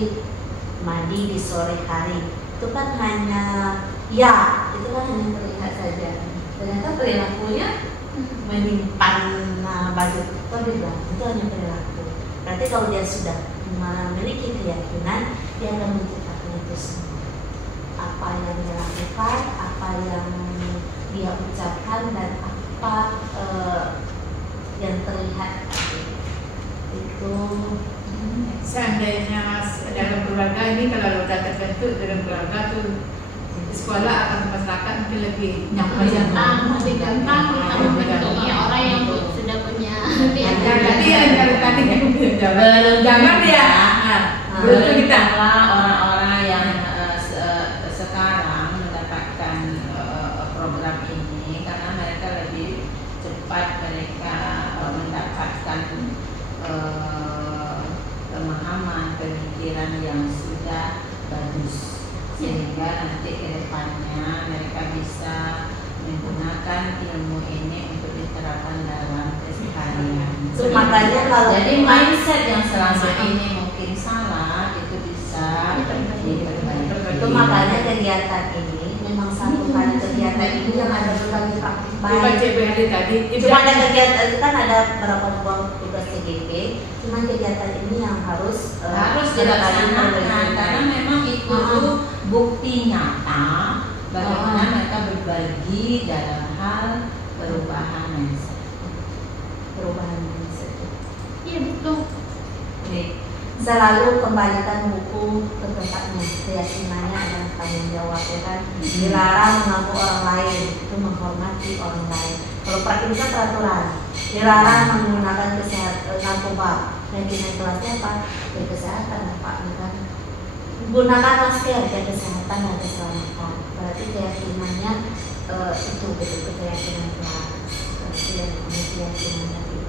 mandi di sore hari, itu kan hanya ya, itu kan hanya terlihat saja. Ternyata perilakunya menyimpan baju itu juga, itu hanya perilaku. Berarti kalau dia sudah memiliki keyakinan, dia akan menciptakan itu semua. Apa yang dia lakukan, apa yang dia ucapkan, dan apa yang terlihat itu. Seandainya dalam keluarga ini kalau sudah terbentuk dalam keluarga tuh sekolah atau masyarakat mungkin lebih nyaman. Lebih gampang membentuknya orang yang sudah punya Jadi yang tadi Jangan dia. Belum kita. Orang-orang yang sekarang mendapatkan program ini karena mereka lebih cepat mereka mendapatkan pemahaman pemikiran yang sudah bagus, sehingga nanti ke depannya mereka bisa menggunakan ilmu ini untuk diterapkan dalam keseharian. Makanya kalau Jadi mindset yang selama ini mungkin salah itu bisa diperbaiki. itu makanya kegiatan ini memang satu kali kegiatan ini yang ada berbagai praktik Baca baik. BHD tadi. Cuma ada kegiatan itu kan ada beberapa buah tugas TGP, cuma kegiatan ini yang harus dilaksanakan karena memang itu bukti nyata bagaimana mereka berbagi dalam hal perubahan mindset. Iya betul. Nih, selalu kembalikan buku ke tempatnya. Keyakinannya adalah tanggung jawab, ya kan? Dilarang mengganggu orang lain, itu menghormati orang lain. Kalau praktik kan peraturan. Dilarang menggunakan narkoba. Keyakinan kelasnya apa? Ya kesehatan, Pak, ya kan? Gunakan masker, ya kesehatan dan keselamatan. Berarti keyakinannya itu betul keyakinan kelas. Berarti yang namanya keyakinan tadi.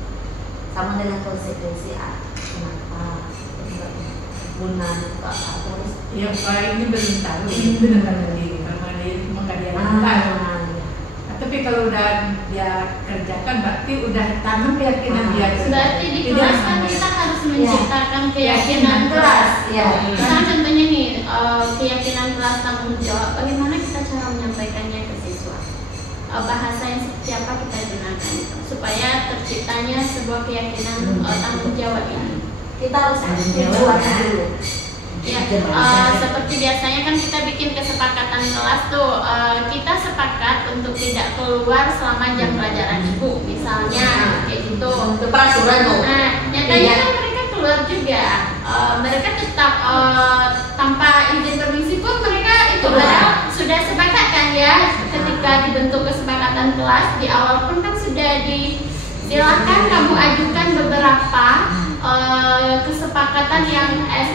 Sama dengan konsekuensi kenapa guna terus Yang lain ini belum tahu itu dengan maka dia tahu. Tapi kalau udah dia kerjakan berarti udah tanam keyakinan dia. Berarti di kelas kan kita harus menciptakan keyakinan kelas. Ya. Misalnya contohnya nih, keyakinan kelas tanggung jawab. Bagaimana kita cara menyampaikannya ke siswa? Bahasa yang seperti apa kita gunakan supaya terciptanya sebuah keyakinan tanggung jawab ini. Kita harus buat dulu. Ya, seperti biasanya kan kita bikin kesepakatan kelas tuh, kita sepakat untuk tidak keluar selama jam pelajaran ibu, misalnya kayak gitu. Itu peraturan tuh. Nah, nyatanya kan mereka keluar juga, mereka tetap tanpa izin permisi pun mereka itu padahal sudah sepakat kan ya, ketika dibentuk kesepakatan kelas di awal pun kan sudah silahkan kamu ajukan beberapa kesepakatan yang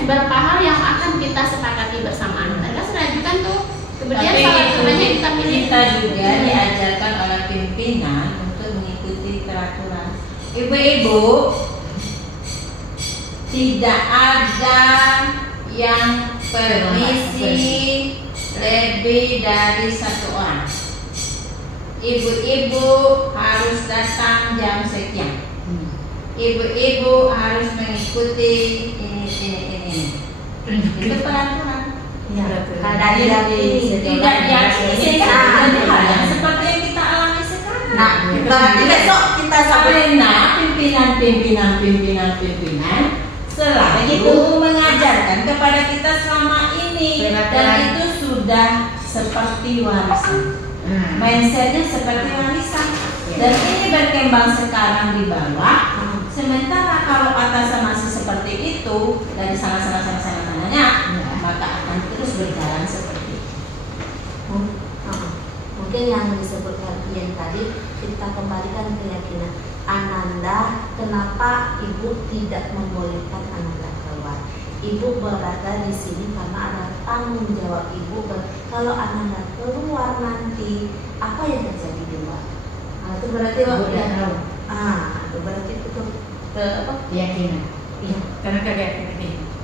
beberapa hal yang akan kita sepakati bersamaan. Mereka sudah ajukan tuh. Kemudian kita juga diajarkan oleh pimpinan untuk mengikuti peraturan. Ibu-ibu, tidak ada yang permisi lebih dari 1 orang. Ibu-ibu harus datang jam sekian. Ibu-ibu harus mengikuti ini. Itu peraturan. Tidak diakini hal yang seperti yang kita alami sekarang. Nah, berarti besok kita sampai pimpinan selalu mengajarkan kepada kita selama ini, dan itu sudah seperti warisan. Mindsetnya seperti warisan, dan ini berkembang sekarang di bawah. Sementara kalau atasan masih seperti itu dari sana-sananya, maka akan terus berjalan seperti itu. Mungkin yang disebutkan Ian tadi, kita kembalikan keyakinan Ananda. Kenapa ibu tidak membolehkan Ananda keluar? Ibu berada di sini karena ada tanggung jawab ibu. Kalau Ananda keluar nanti, apa yang terjadi di luar? Itu berarti itu berarti itu ke apa? Keyakinan. Iya. Karena keyakinan.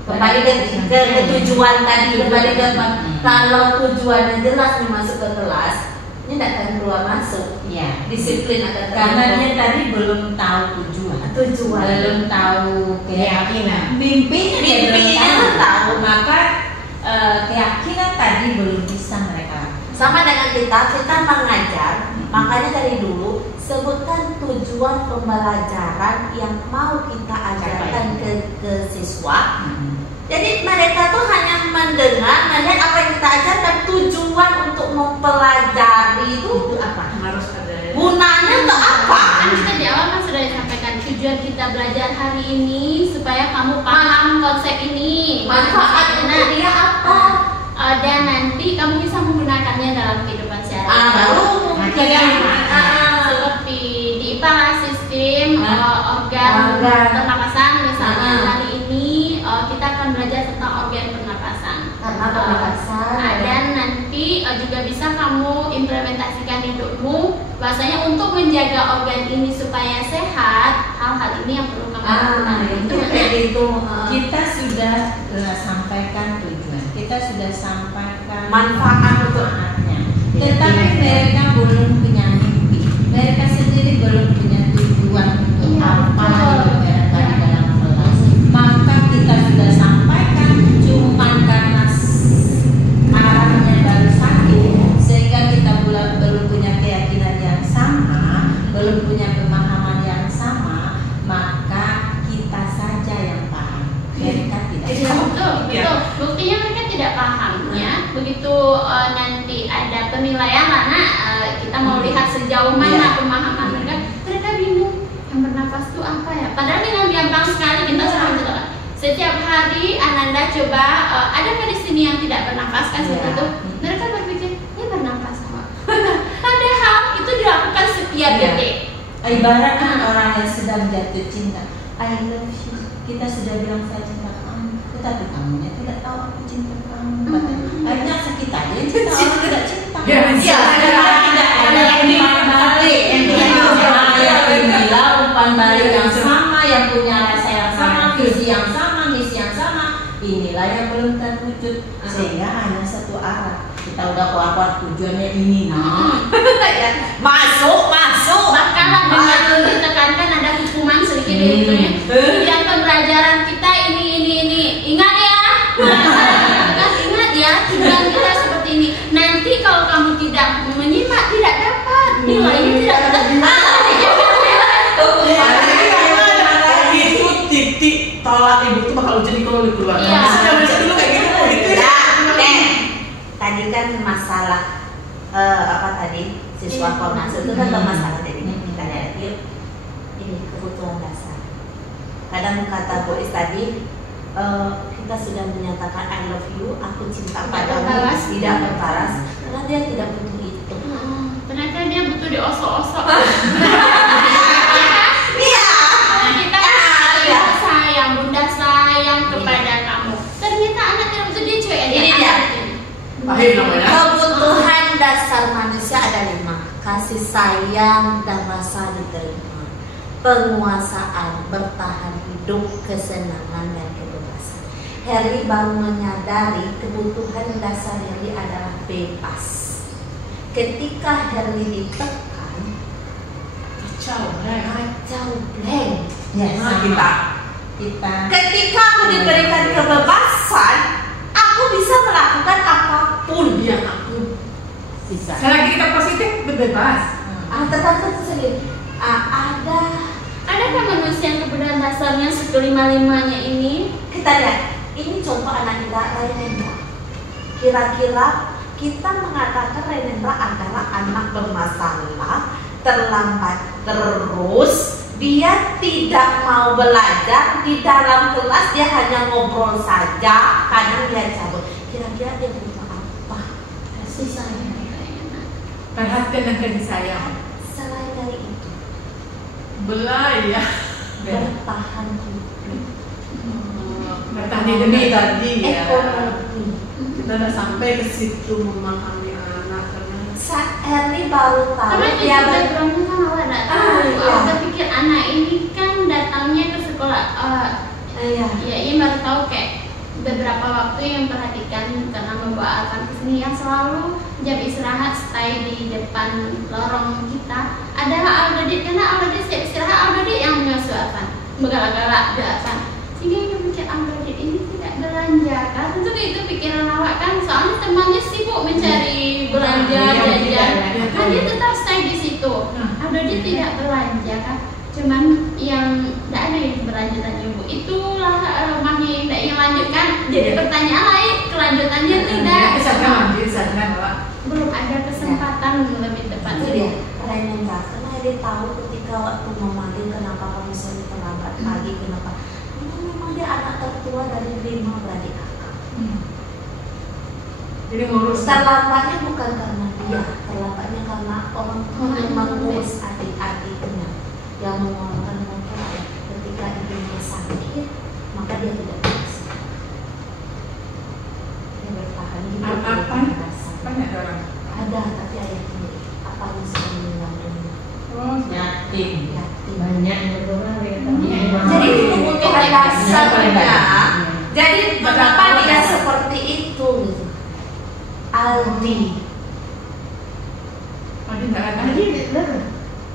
Kembali ke tujuan tadi, kembali ke kalau tujuannya jelas nih masuk ke kelas, ini tidak akan keluar masuk. Iya. Disiplin akan Karena dia tadi belum tahu tujuan, belum tahu keyakinan. Mimpinya tahu, maka keyakinan tadi belum bisa mereka. Sama dengan kita mengajar, makanya dari dulu sebutkan tujuan pembelajaran yang mau kita ajarkan ke siswa. Jadi mereka tuh hanya mendengar, melihat apa yang kita ajarkan. Tujuan untuk mempelajari itu apa? Harus ada. Gunanya untuk apa? Kan kita di awal kan sudah disampaikan tujuan kita belajar hari ini supaya kamu paham konsep ini. Manfaatnya dia apa? Dan nanti kamu bisa menggunakannya dalam kehidupan sehari-hari. Baru seperti di IPA sistem organ pernapasan misalnya. Hari ini kita akan belajar tentang organ pernapasan. Dan nanti juga bisa kamu implementasikan hidupmu. Bahasanya untuk menjaga organ ini supaya sehat, hal-hal ini yang perlu kamu lakukan. Kita sudah sampaikan tujuan, kita sudah sampaikan manfaatnya. Tetapi mereka belum punya mimpi, mereka sendiri belum punya tujuan untuk apa yang ada di dalam kelas. Maka kita sudah sampaikan, cuman karena arahnya baru sakit, sehingga kita belum punya keyakinan yang sama, belum punya pemahaman yang sama, maka kita saja yang paham. Mereka tidak. Betul. Buktinya mereka tidak paham ya. Begitu nanti ada penilaian mana kita mau lihat sejauh mana pemahaman mereka bingung yang bernapas itu apa ya. Padahal dengan gampang sekali kita sudah menjelaskan. Setiap hari Ananda coba adakah di sini yang tidak bernapas kan seperti itu. Mereka berpikir ini bernapas sama. Padahal itu dilakukan setiap detik. Ibaratkan orang yang sedang jatuh cinta, I love you. Kita sudah bilang saya cinta kamu, tetapi kamunya tidak tahu aku cinta kamu. Akhirnya sakit aja yang cinta orang tidak cinta. Umpan balik yang sama, yang punya rasa yang sama, visi yang sama, misi yang sama. Inilah yang belum terwujud, sehingga hanya satu arah. Kita udah kuat tujuannya ini, masuk. Bahkan dengan ditekankan ada hukuman sedikit itu ya. Yang pembelajaran kita ini. Ingat ya. Ingat ya, tujuan kita seperti ini. Nanti kalau kamu tidak menyimak tidak dapat nilainya tidak dapat. Itu titik tolak ibu tuh bakal jadi kalau di keluarga. Iya. Dulu kayak gitu. Tadi kan masalah apa tadi siswa Komnas itu kan masalah tadi kita lihat yuk ini kebutuhan dasar. Kadang kata Bu Is tadi kita sudah menyatakan I love you, aku cinta padamu, tidak berbalas karena dia tidak butuh itu. Ternyata dia butuh diosok-osok. Iya. Kita sayang, bunda sayang kepada kamu. Ternyata anak tidak butuh dia cuy. Ini dia. Pahit namanya. Kebutuhan dasar manusia ada 5: kasih sayang dan rasa diterima, penguasaan, bertahan hidup, kesenangan dan kebebasan. Harry baru menyadari kebutuhan dasar Harry adalah bebas. Ketika Harry ditekan, Kacau, blank. Yes, kita. Ketika aku diberikan kebebasan, aku bisa melakukan apapun yang aku Bisa. Selagi kita positif, bebas. tetapi sendiri Adakah manusia yang kebutuhan dasarnya sekelima-limanya ini? kita lihat ini contoh anak kita Renendra. Kira-kira kita mengatakan Renendra adalah anak bermasalah, terlambat terus, dia tidak mau belajar di dalam kelas, dia hanya ngobrol saja, kadang dia cabut. Kira-kira dia butuh apa? Kasih sayang. Perhatian dan kasih sayang. Selain dari itu, Belai ya. bertahan hidup, Bertahan demi tadi ya. ekonomi. Kita udah sampai ke situ memahami anak karena Harry baru tahu Karena dia itu backgroundnya kan awak tidak tahu. iya. Awak berpikir anak ini kan datangnya ke sekolah. iya. Ya, ia baru tahu kayak beberapa waktu yang perhatikan karena membawa Alkan ke sini yang selalu jam istirahat stay di depan lorong kita adalah Aldadit, karena Aldadit setiap istirahat Aldadit yang mengasuh Alkan, bergalak-galak di Alkan, sehingga ia mikir Aldadit ini tidak belanja kan. Tentu itu pikiran awak kan, soalnya temannya sibuk mencari belanja jajan, kan dia tetap stay di situ. Aldadit tidak belanja kan, cuman yang tidak ada yang berlanjutannya Bu. Itulah rumahnya yang tidak ingin lanjutkan. Jadi pertanyaan lain kelanjutannya tidak. Belum ada kesempatan lebih tepat. Itu dia Renendra, karena dia tahu ketika waktu memanggil kenapa kamu selalu terlambat pagi, kenapa memang dia anak tertua dari 5 beradik kakak. jadi ngurus. Terlambatnya bukan karena dia, terlambatnya karena orang tua yang mengurus adik-adiknya, yang mengeluarkan motor ketika ibunya sakit, maka dia tidak bisa. Dia bertahan hidup. Banyak orang. Ada, tapi ayah sendiri. Apa yang sudah meninggal dunia? Yatim. Yatim. Banyak yang berdoa ya. Jadi kebutuhan dasarnya. Jadi mengapa dia seperti itu? Gitu. Aldi. Tadi nggak ada.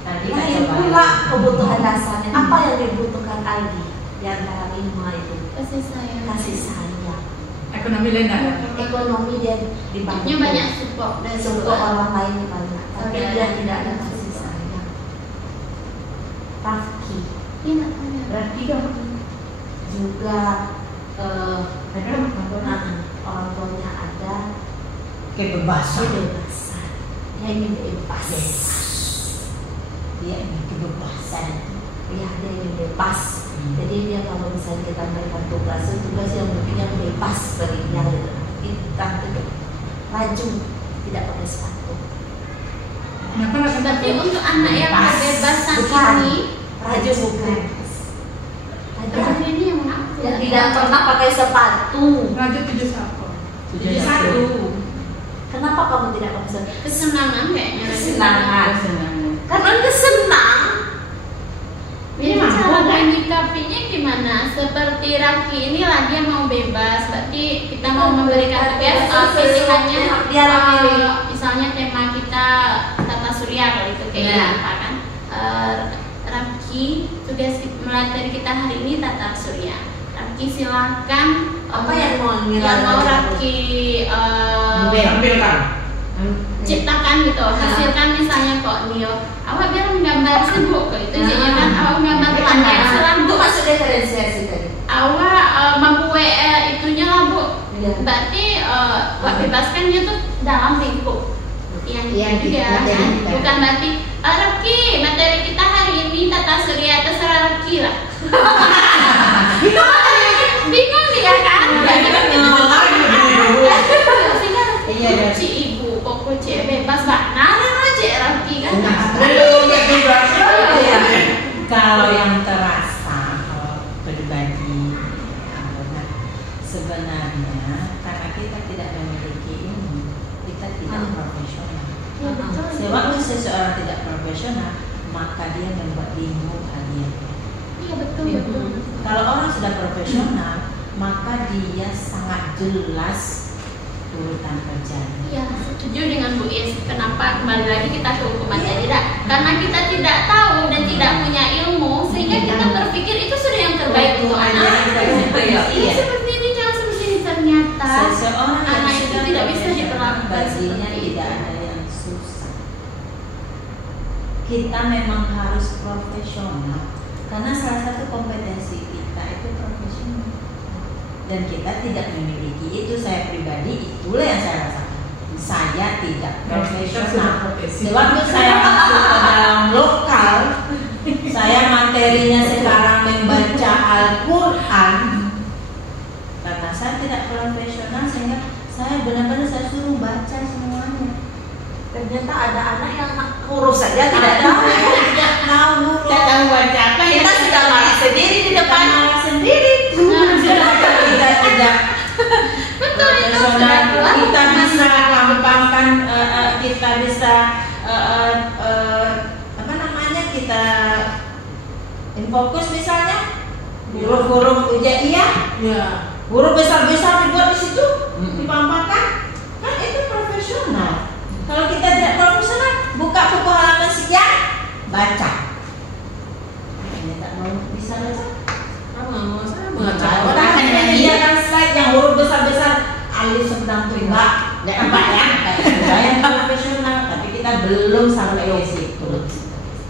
Tadi Lain pula kebutuhan dasarnya. Apa yang dibutuhkan Aldi? Di antara 5 itu Kasih sayang. kasih sayang. Ekonomi lain ada. Ekonomi dia dibantu. Dia banyak support dari Support orang lain banyak, tapi Saudara. dia tidak ada kasih sayang. Rafki Dia nggak punya. Berarti dong. juga Ada orang tuanya ada kebebasan. kebebasan. Dia ingin bebas. Dia ini kebebasan. Ya, dia ingin bebas. Jadi dia kalau misalnya kita berikan tugas yang mungkin yang bebas bagi dia kita itu laju, tidak pakai sepatu. Kenapa nggak Berarti untuk anak yang kebebasan Bukan. ini, Raju bukan. Raju ini yang mengaku. Yang tidak pernah pakai sepatu. Raja 71. 71. Kenapa kamu tidak pakai sepatu? Kesenangan kayaknya. Kesenangan. Karena dia senang. Jadi Ini cara mampu, kan? menyikapinya gimana? Seperti Rafki inilah dia mau bebas. Berarti kita mau memberikan tugas pilihannya. Dia pilih. Misalnya tema kita tata surya kalau itu kayak Ya. apa kan? Rafki tugas melatih kita hari ini tata surya. Rafki silahkan Apa yang mau Rafki Tampilkan. ciptakan gitu, hasilkan misalnya kok Nio, awak biar menggambar sibuk itu jadinya kan awak menggambar pelanjang Itu selambu, masuk diferensiasi tadi. awak membuat itunya lah Bu, Berarti bebaskan dia tuh dalam lingkup yang juga kan, bukan berarti Reki materi kita hari ini tata surya terserah Reki lah. Bingung dia kan? Sehingga Ci ibu pokok Ci bebas mbak nara Ci Reki kan? Kalau yang terasa pribadi sebenarnya karena kita tidak memiliki ilmu, kita tidak profesional. Sebab seseorang tidak profesional, maka dia membuat bingung kalian. Iya betul. Kalau orang sudah profesional, maka dia sangat jelas urutan kerjanya. Iya, setuju dengan Bu Is. Kenapa kembali lagi kita ke hukuman tidak? Karena kita tidak tahu dan tidak punya ilmu, sehingga kita berpikir itu sudah yang terbaik untuk anak. Iya. Seperti ini, jangan seperti ini. Ternyata seseorang anak yang itu tidak bisa diperlakukan baginya tidak ada yang susah. Kita memang harus profesional karena salah satu kompetensi kita itu profesional. Dan kita tidak memiliki itu. Saya pribadi itulah yang saya rasakan. Saya tidak profesional. Sewaktu saya masuk ke dalam lokal, saya materinya sekarang membaca Al-Quran. Karena saya tidak profesional, sehingga saya benar-benar saya suruh baca semuanya. Ternyata ada anak yang kurus saja tidak tahu baca apa. Kita sudah marah sendiri di depan sendiri. Betul itu. Kita bisa gampangkan, kita bisa kita infokus misalnya huruf-huruf hijaiyah, huruf besar-besar dibuat di situ, dipampangkan, kan itu profesional. Kalau kita tidak profesional, buka buku halaman sekian, baca. Ini tak mau bisa baca. Orang hanya menyediakan slide yang huruf besar-besar, alif sedang tunggal, nampak ya? Kayak profesional, tapi kita belum sampai ke situ.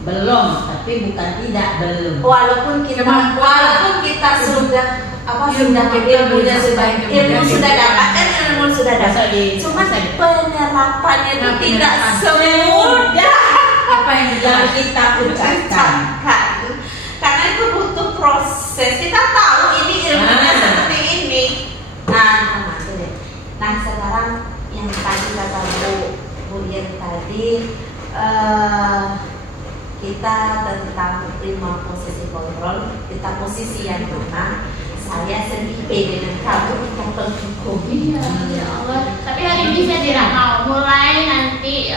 Belum, tapi bukan tidak, belum. Walaupun kita sudah ilmunya sudah dapat dan ilmu sudah dapat. Cuma penerapannya itu tidak semudah apa yang kita ucapkan. Karena itu butuh proses. Kita tahu ini ilmunya seperti ini. Nah sekarang yang tadi kata Bu Yen tadi, kita tentang 5 posisi kontrol, kita posisi yang mana? Saya sedih dengan kamu untuk menghukum. Ya Allah. Tapi hari ini saya tidak mau. Mulai nanti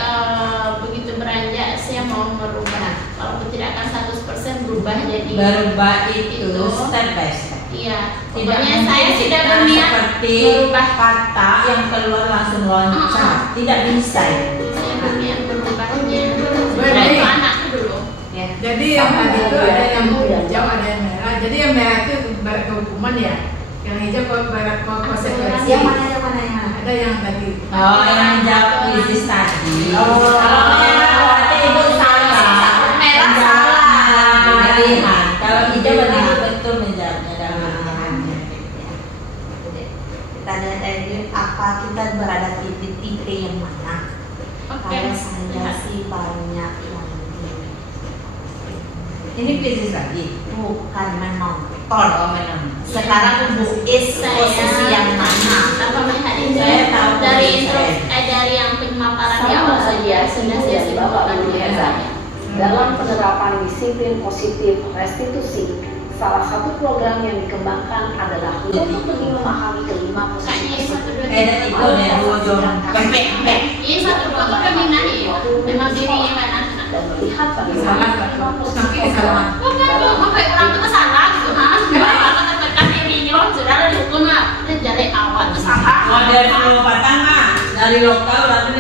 begitu beranjak saya mau merubah. Walaupun tidak akan 100% berubah jadi. Berubah itu step by step. Iya. Pokoknya saya sudah berniat seperti merubah kata yang keluar langsung loncat. Tidak bisa. Saya berniat merubahnya. Nah itu anakku dulu. Ya. Jadi yang tadi itu ada yang hijau, ada yang merah. Jadi yang merah itu barat kehukuman ya. Yang hijau barat konsekuensi. Yang mana yang Ada yang tadi. Oh, yang jawab krisis tadi. Kalau berarti ibu salah. merah salah. Pemilihan. Kalau hijau berarti betul menjawabnya dalam pemilihannya. Kita lihat ini apa kita berada di tipe yang mana. Kalau saya sih banyak yang Ini krisis lagi. bukan menonton. Oh, menang. Sekarang Bu Is posisi yang mana? Tanpa melihat ini Saya tahu dari posisi intro, saya. dari yang penyemaparan di awal saja sudah saya simpulkan saya. Dalam penerapan disiplin positif restitusi, salah satu program yang dikembangkan adalah untuk lebih memahami kelima Kayaknya posisi satu dua Itu nih dua jom. ini satu dua tuh dominan ya. Memang dirinya mana? dan melihat Salah bagaimana kelima Tapi posisi salah. Bukan bu, sampai orang itu salah gitu ah. Kalau tertekan ini loh sudah ada hukum lah. Dari awal itu salah. Kalau dari penempatan mah dari lokal berarti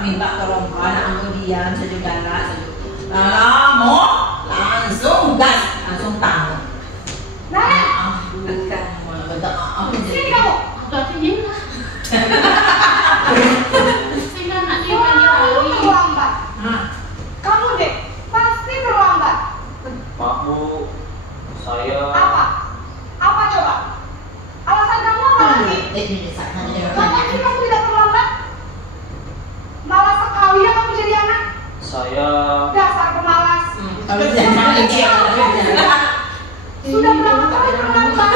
minta tolong kemudian saudara mau langsung gas langsung tahu. Sini kamu. Berarti ini lah. Sehingga nanti panggil lagi. Terlambat. Nah, Kamu deh, pasti terlambat. Maaf Bu, saya Apa? Apa coba? Alasan kamu apa lagi? saya. Dasar pemalas. Kalau jangan dia Sudah berapa kali terlambat?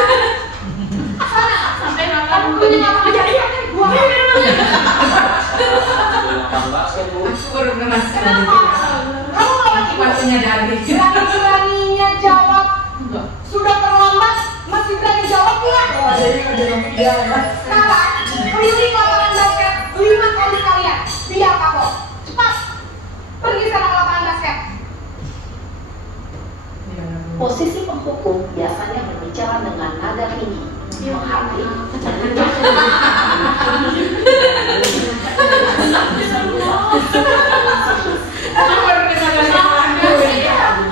Sana, Sampai kamu malam punya apa jadi gua. Basket bu. Aku baru merasakan Kenapa? Kamu lagi waktunya dari. berani-beraninya jawab. Sudah terlambat, masih berani jawab nggak? Sekarang, keliling lapangan basket 5 kali sekalian. Biar kapok. Cepat, pergi sekarang ke lapangan basket. Posisi penghukum biasanya berbicara dengan nada tinggi, menghardik,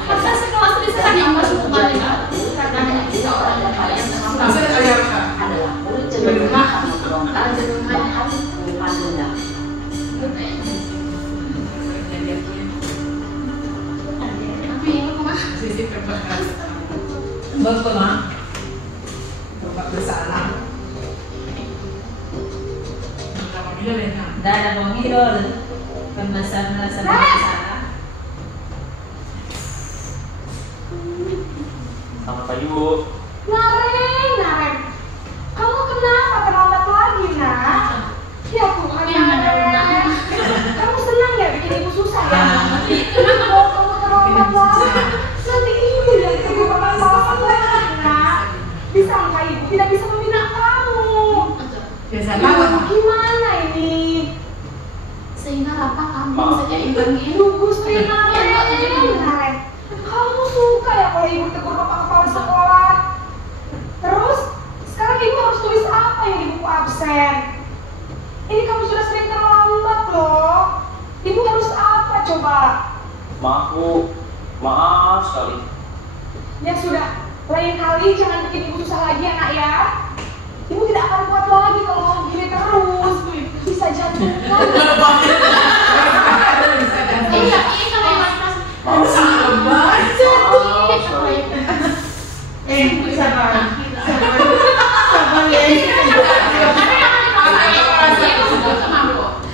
Masa sekelas riset yang masuk kemarin adalah murid cenderung akan memberontak bahkan menyimpan dendam. Sisi terbakar. berpeluang Bapak bersalah. Pertama kali Lena. dan ada pengidol pembahasan bersalah. Selamat pagi bu. Naren, kamu kenapa terlambat lagi, nak? Ya Tuhan, Naren. Kamu senang ya bikin ibu susah ya? Kalau kamu terlambat lagi, nanti ibu yang jadi permasalahan lagi, nak. Disangka ibu tidak bisa membina kamu. Biasanya Ibu gimana ini? sehingga apa kamu saja imbangi Ibu Gusti Naren, kamu suka ya kalau ibu tegur bapak kepala sekolah? Terus, sekarang ibu harus tulis apa yang di buku absen? Ini kamu sudah sering terlambat loh. Ibu harus apa coba? Maaf bu. Maaf sekali. Ya sudah, lain kali jangan bikin ibu susah lagi ya nak ya. Ibu tidak akan kuat lagi kalau mau begini terus. Bisa jantungan. iya kalau mas Maaf.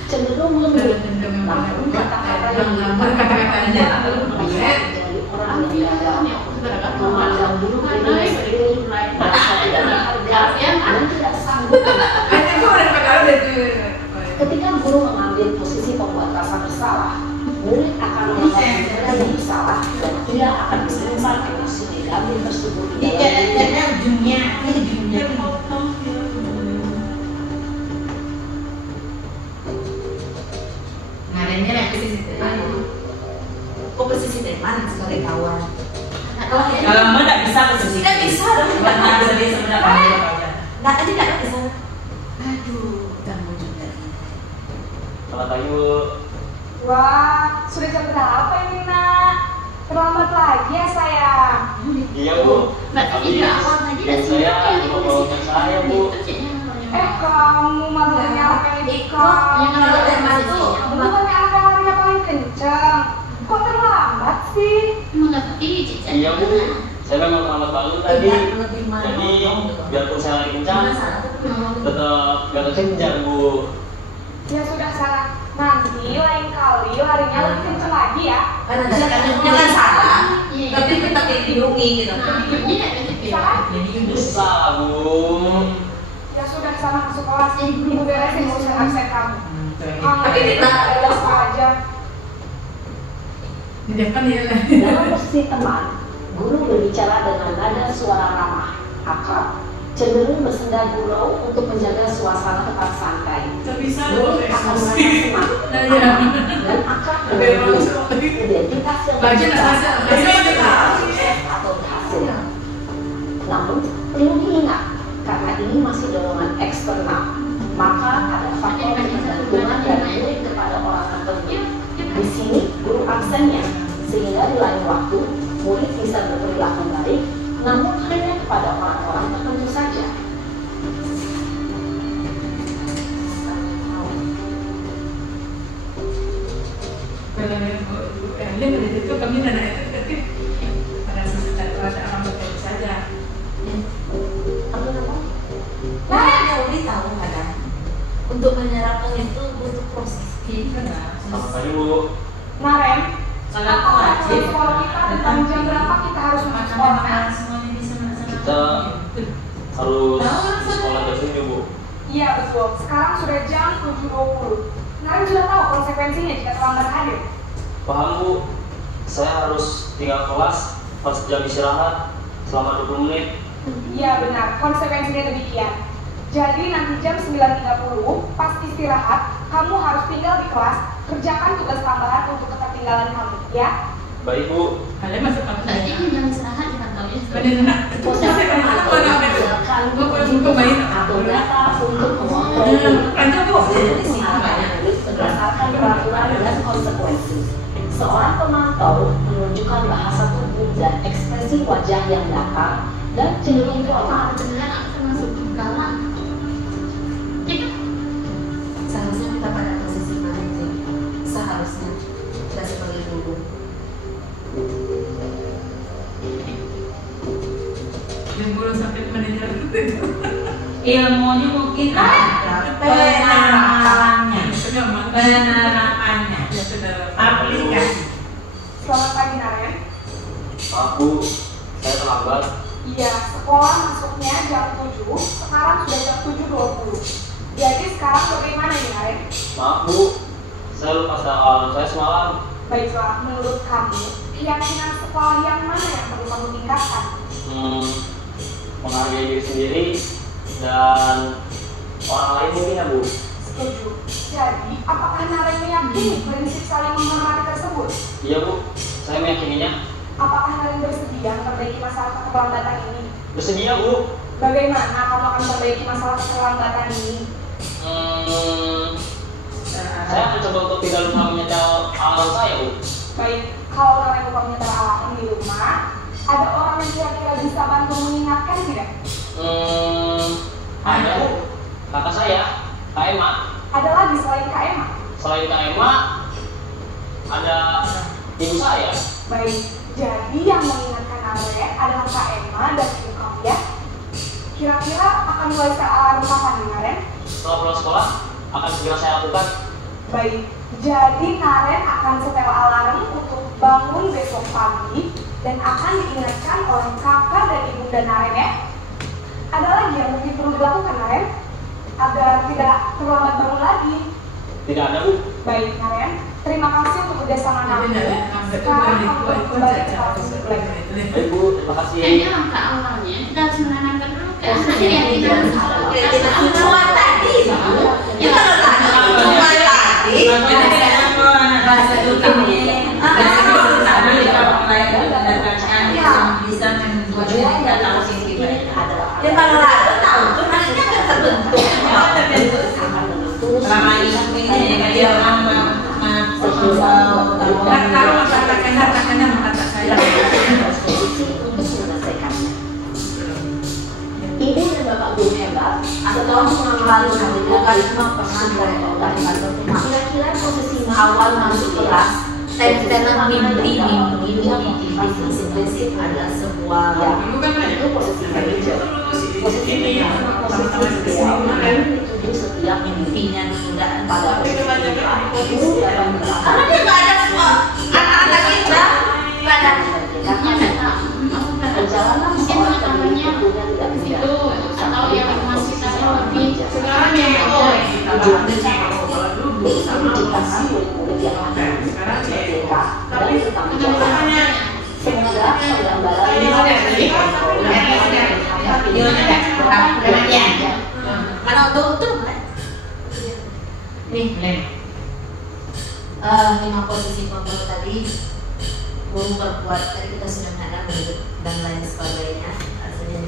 Cenderung lembut, namun kata-kata yang Kata-katanya menjadi orang yang gagal, memandang dulu diri sendiri, merasa tidak menghargai dan tidak sanggup. Ketika guru mengambil posisi pembuat rasa bersalah, murid akan menganggap mereka yang bersalah dan tidak akan menyimpan emosi negatif tersebut di dalam diri. Posisi teman sebagai kawan. Kalau mau tidak bisa posisi. Tidak bisa dong. Karena jadi sebenarnya Nggak, tadi nggak bisa. aduh, kamu juga. Selamat pagi bu. Wah, sudah jam berapa ini nak? Terlambat lagi ya sayang. Iya bu. mbak tadi udah awal tadi udah siap ya di posisi saya bu. Kamu malah menyalahkan ibu kamu. Yang ada teman itu Bukannya anak yang larinya paling kencang. Kok terlambat sih? mengerti Iya bu. Saya memang terlambat banget tadi. Jadi biarpun saya lari kencang, tetap gak kekejar bu. Ya sudah salah. Nanti lain kali larinya lebih kencang lagi ya. Karena jangan salah, tapi tetap dilindungi gitu. Bisa bu. Ya sudah sana masuk kelas. Ibu beresin urusan absen kamu. Tapi kita ada les aja. di depan ya lah. Dalam posisi teman, guru berbicara dengan nada suara ramah, akrab, cenderung bersenda gurau untuk menjaga suasana tetap santai. Murid akan merasa senang, aman, dan akrab dengan guru. Identitas yang berbicara sukses atau berhasil. Namun, perlu diingat, karena ini masih dorongan eksternal, maka ada faktor ketergantungan dari murid kepada orang tertentu. Di sini, guru absennya, sehingga di lain waktu, murid bisa berperilaku baik, namun hanya kepada orang-orang tertentu saja. Kalau itu kami anak itu pada orang betul saja. Nah, Uli tahu kadang untuk menyerapkan itu butuh proses. Selamat pagi bu. Naren, Apa aturan sekolah kita tentang jam berapa kita harus masuk sekolah? Kita harus sekolah jam 7, Bu. Iya betul, sekarang sudah jam 7.20. Naren sudah tahu konsekuensinya jika terlambat hadir. Paham, Bu. Saya harus tinggal kelas pas jam istirahat selama 20 menit. Iya benar, konsekuensinya demikian. Jadi nanti jam 9.30 pas istirahat, kamu harus tinggal di kelas, kerjakan tugas tambahan untuk ketertinggalan kamu, ya? Baik, Bu. Kalian masuk apa? Tadi jam istirahat di kantornya. Benar. atau data untuk mengontrol berdasarkan peraturan dan konsekuensi. Seorang pemantau menunjukkan bahasa tubuh dan ekspresi wajah yang datar dan cenderung formal. Seharusnya kita pada posisi mana sih? Seharusnya tidak seperti dulu. Yang belum sampai manajer itu. Ilmunya mungkin ada, penerapannya, aplikasi. Selamat pagi Naren. Maaf, Bu. Saya terlambat. Iya, sekolah masuknya jam 7, sekarang sudah jam 7.20. Jadi sekarang bagaimana nih Naren? Maaf, Bu. Saya lupa alarm saya semalam. Baiklah, menurut kamu, keyakinan sekolah yang mana yang perlu kamu tingkatkan? Menghargai diri sendiri dan orang lain mungkin, ya, Bu. Setuju. Jadi, apakah Naren meyakini prinsip saling menghormati tersebut? Iya, Bu. Saya meyakininya. Apakah Naren bersedia memperbaiki masalah keterlambatan ini? Bersedia, Bu. Bagaimana kamu akan memperbaiki masalah keterlambatan ini? Saya akan coba untuk tidak lupa menyetel alarm saya, Bu. Baik, kalau Naren lupa menyetel alarm di rumah, ada orang yang kira-kira bisa bantu mengingatkan tidak? Ada, Bu. Kakak saya, Kak Emma. Ada lagi selain Kak Emma? Selain Kak Emma, ada ibu saya. Baik, jadi yang mengingatkan Naren adalah Kak Emma dan ibu kamu ya? Kira-kira akan mulai setel alarm kapan nih Naren? Setelah pulang sekolah, akan segera saya lakukan. Baik, jadi Naren akan setel alarm untuk bangun besok pagi dan akan diingatkan oleh kakak dan ibu dan Naren ya. Ada lagi yang mungkin perlu dilakukan Naren agar tidak terlambat bangun lagi. Tidak ada, Bu. Baik Naren, terima kasih untuk kerjasama kamu. Sekarang kamu boleh kembali ke kelas belajar. Baik, Bu. Terima kasih. Kayaknya langkah awalnya kita harus menanamkan dulu keyakinan Cuma tadi. Kita cuma tadi. Bahasa tubuhnya, bisa membuat kita tahu sisi baik. Ya kalau lalu tahu tuh nantinya nggak terbentuk. Selama ini dia orang Kalau masyarakat mengatakan saya. Ibu dan Bapak Guru hebat setelah mengalami bukan cuma pernah dari kantor rumah. Kira-kira posisi Awal masuk kelas, tentang mimpi prinsip adalah sebuah Dulu kan itu posisi manajer. Posisi dituju setiap mimpinya sudah pada posisi ibu dapat karena dia nggak ada anak-anak kita nggak ada perjalanan seorang pendidik tentunya tidak mudah. itu atau yang masih kita lebih sekarang yang Itu diciptakan murid-murid yang merdeka dan bertanggung jawab. Semoga penggambaran ini mana untuk nih 5 posisi kontrol tadi guru berbuat tadi kita sudah mengenal dan lain sebagainya artinya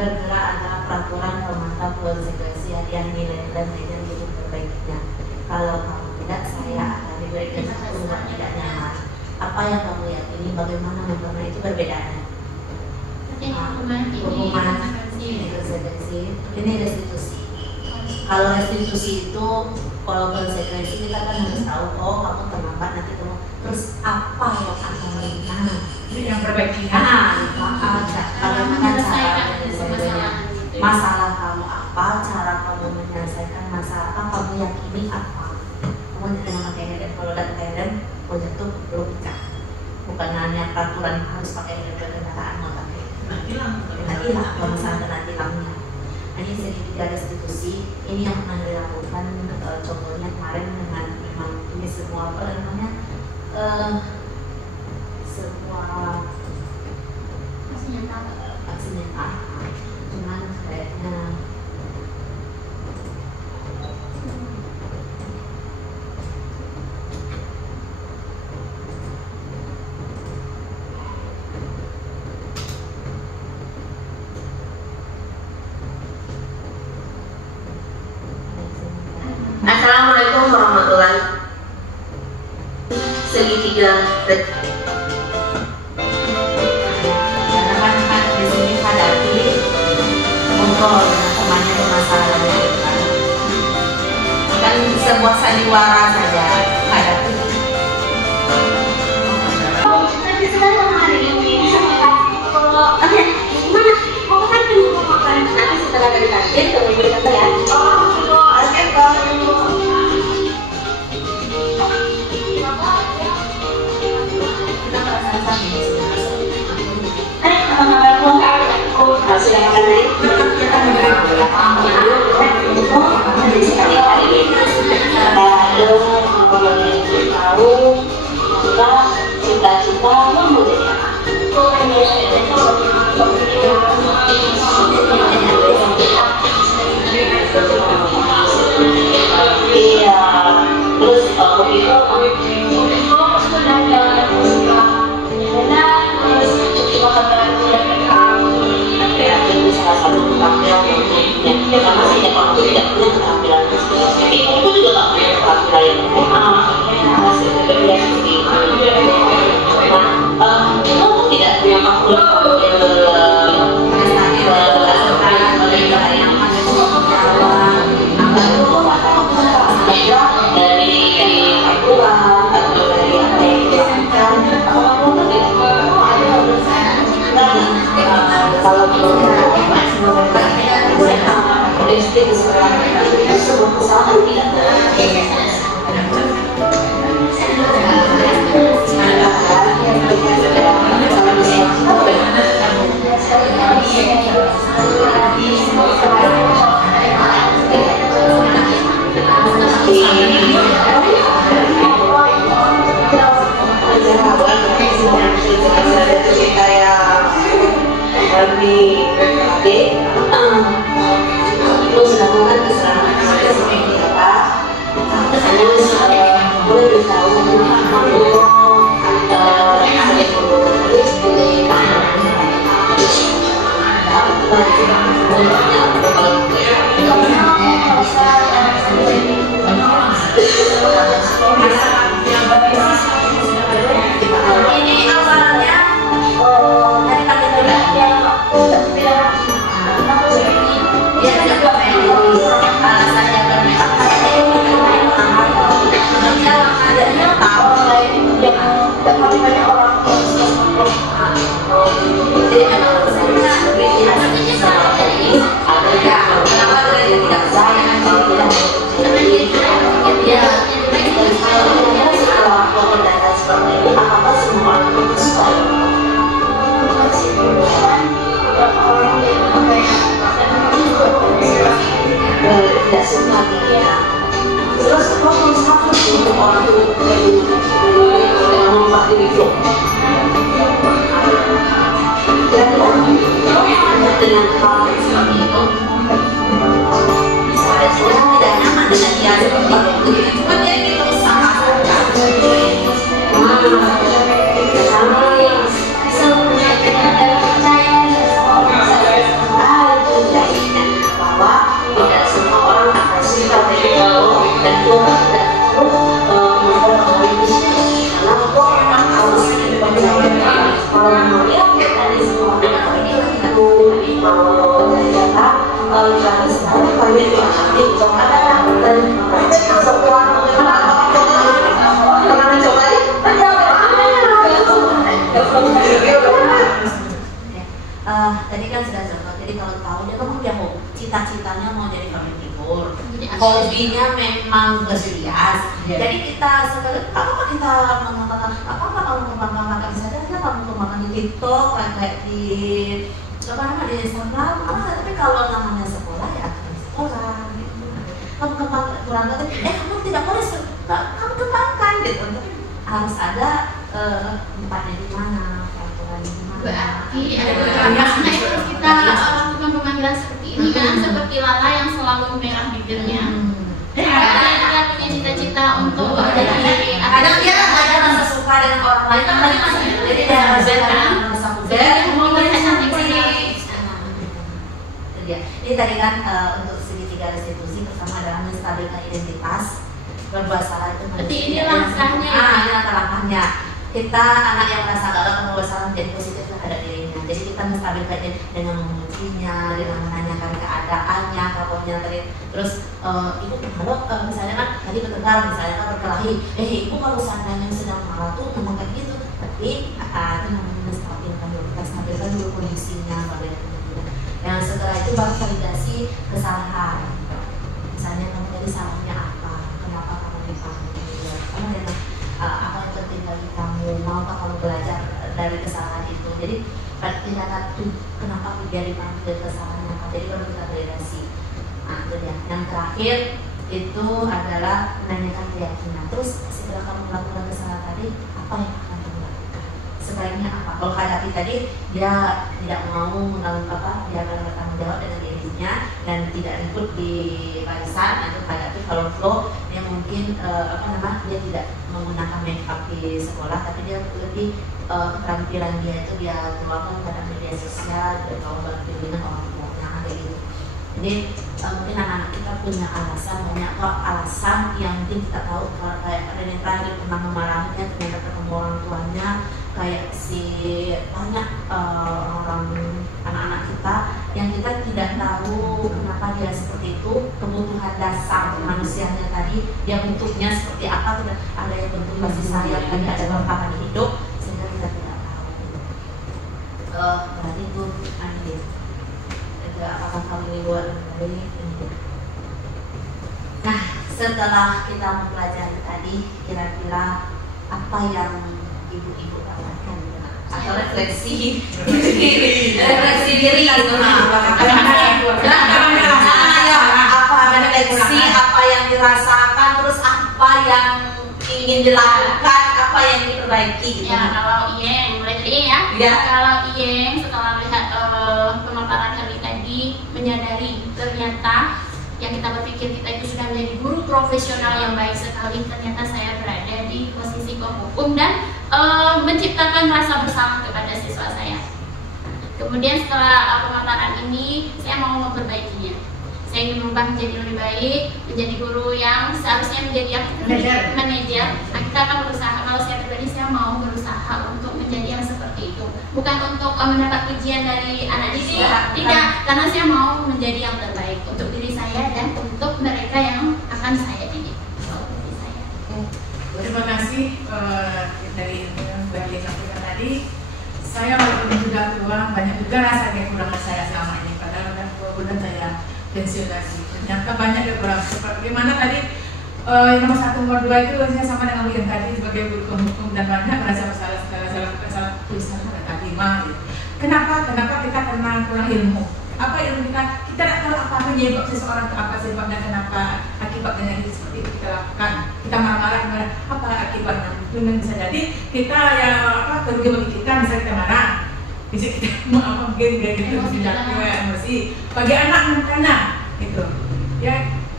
bergerak antara peraturan pemantau konsekuensi yang nilai dan lainnya untuk perbaikinya. Kalau kamu tidak, saya akan diberikan hukuman tidak nyaman. Apa yang kamu yakini, bagaimana hukuman itu berbedanya? Hukuman ini konsekuensi, ini restitusi. Kalau restitusi itu, kalau konsekuensi kita kan harus tahu, oh kamu terlambat nanti kamu terus apa yang akan bagaimana? yang perbaiki. Bagaimana cara masalah kamu apa, cara kamu menyelesaikan masalah apa, kamu yakini apa? pokoknya jangan pakai helm. Kalau udah pakai helm, kalau jatuh belum pecah. Bukan hanya peraturan harus pakai helm kendaraan, mau pakai. Kena tilang, kalau misalnya kena tilangnya. Ini segitiga restitusi. Ini yang pernah dilakukan. Contohnya kemarin dengan memang ini semua apa namanya? Semua aksi nyata. Cuman kayaknya Assalamualaikum warahmatullahi segitiga kan di sini hadapi ngobrol dengan temannya permasalahannya kan sebuah sandiwara saja hadapi. Nanti sekarang hari ini oke, gimana? Mau makan dulu, mau makan. nanti setelah dari kantin tunggu ibu tante ya. Sudah makan nih? Jadi sekali-kali lalu tahu kita cita-cita mau menjadi iya, terus aku itu salah satu keterampilan ya karena banyak orang itu tidak punya keterampilan tapi itu juga tak punya keterampilan yang hasil berbeda seperti itu. Nah, kamu tidak punya dari aturan atau dari apa yang dilakukan kalau listrik sekarang itu sebuah kesalahan terus melakukan keserangan seperti apa terus boleh beritahu untuk ini awalnya dari dia tidak bermain alasannya bermain adanya tahu yang banyak orang jadi memang saya beri ada kenapa dia tidak percaya dia setelah komentar seperti ini apakah semua orang itu suka tidak semua dia terus kalau satu untuk orang itu dengan membuat diri vlog dan orang dengan hal seperti itu bisa responnya tidak nyaman dengan dia seperti itu cuma dia gitu usaha sama yang semuanya dengan percaya bahwa tidak semua orang akan suka dengan dan tidak memperoleh di sini karena orang harus percaya kalau melihat dari semua itu mau ternyata kami sekarang kami diaktif kepada dan semua teman coba tadi kan sudah contoh, jadi kalau tahu dia kan dia mau cita-citanya mau jadi pemimpin timur, jadi hobinya memang berhias. Jadi kita sekali apa kita mengembangkan apa kalau mengembangkan saja kita mengembangkan di TikTok kayak di apa namanya di Instagram tapi kalau namanya sekolah ya sekolah gitu. Kamu kurang kamu tidak boleh kamu kembangkan gitu, tapi harus ada tempatnya di mana, peraturan di mana. Berarti karena itu kita lakukan pemanggilan seperti ini kan, seperti Lala yang selalu merah bibirnya. Karena dia punya cita-cita untuk jadi kadang dia ada rasa suka dengan orang lain kan, jadi dia rasa puber mau melihat cantik sih. Ini tadi kan untuk segitiga restitusi pertama adalah menstabilkan identitas. Berbuat salah itu berarti ini langkahnya. Ini langkahnya. Kita anak yang merasa gagal berbuat salah menjadi positif terhadap dirinya. Jadi kita menstabilkan dengan memujinya, dengan menanyakan keadaannya, kabarnya tadi. Terus ibu kalau misalnya kan tadi bertengkar, misalnya kan berkelahi, ibu kalau seandainya sedang marah tuh memang kayak gitu. Tapi itu namanya menstabilkan dulu, kita stabilkan dulu kondisinya, yang setelah itu baru validasi kesalahan. Misalnya kamu tadi salahnya apa, kenapa kamu dipanggil, kamu memang apa yang penting bagi kamu, maukah kamu belajar dari kesalahan itu. Jadi tindakan itu kenapa dia dipanggil, kesalahannya apa, jadi baru kita validasi. Nah itu dia. Yang terakhir itu adalah menanyakan keyakinan. Terus setelah kamu melakukan kesalahan tadi, apa yang akan kamu lakukan? Sebaiknya apa? Kalau kayak tadi dia tidak mau menanggung apa, dia akan bertanggung jawab dengan dirinya dan tidak ikut di barisan. Itu kayak kalau flow dia mungkin dia tidak menggunakan make up di sekolah, tapi dia lebih keterampilan dia itu dia keluarkan pada media sosial dan kalau berbimbingan orang tuanya kayak gitu. Jadi mungkin anak-anak kita punya alasan, banyak kok alasan yang mungkin kita tahu. Kayak Renita dia pernah memarahinya, ternyata ketemu orang tuanya, kayak si banyak orang anak-anak kita yang kita tidak tahu kenapa dia seperti itu, kebutuhan dasar manusianya tadi dia bentuknya seperti apa, ada yang bentuk kasih sayang, ada bertahan hidup sehingga kita tidak tahu. Berarti itu aneh. Apakah kamu ini buat ini? Nah, setelah kita mempelajari tadi, kira-kira apa yang ibu-ibu dapatkan atau refleksi diri gitu. Apa refleksi, apa yang dirasakan, terus apa yang ingin dilakukan, apa yang diperbaiki gitu. Ya, kalau Iyeng mulai dari ya. Kalau Iyeng setelah melihat pemaparan kami tadi menyadari ternyata yang kita berpikir kita itu sudah menjadi guru profesional yang baik sekali, ternyata saya berada di posisi hukum dan menciptakan rasa bersalah kepada siswa saya. Kemudian setelah pemaparan ini saya mau memperbaikinya. Saya ingin berubah menjadi lebih baik, menjadi guru yang seharusnya menjadi manajer. Nah, kita akan berusaha, kalau saya pribadi saya mau berusaha untuk menjadi yang seperti itu. Bukan untuk mendapat pujian dari anak didik, tidak, karena saya mau menjadi yang terbaik untuk diri saya dan untuk mereka yang akan saya didik. Terima kasih dari bagi yang sampaikan tadi. Saya walaupun sudah tua, banyak juga rasa kekurangan saya selama ini. Padahal udah saya pensiun lagi. Ternyata banyak kekurangan. Bagaimana tadi yang nomor 1, nomor 2 itu saya sama dengan yang tadi sebagai guru hukum dan banyak merasa salah tulisan kata lima. Gitu. Kenapa kita karena kurang ilmu? Apa ilmu kita? Kita tidak tahu apa penyebab seseorang itu, apa sebabnya, kenapa akibatnya itu seperti itu kita lakukan. Kita marah-marah, apa akibatnya? Itu bisa jadi kita kerugian bagi kita, misalnya kita marah. Bisa kita mau mungkin dia gitu tidak emosi. Bagi anak makanya gitu. Ya,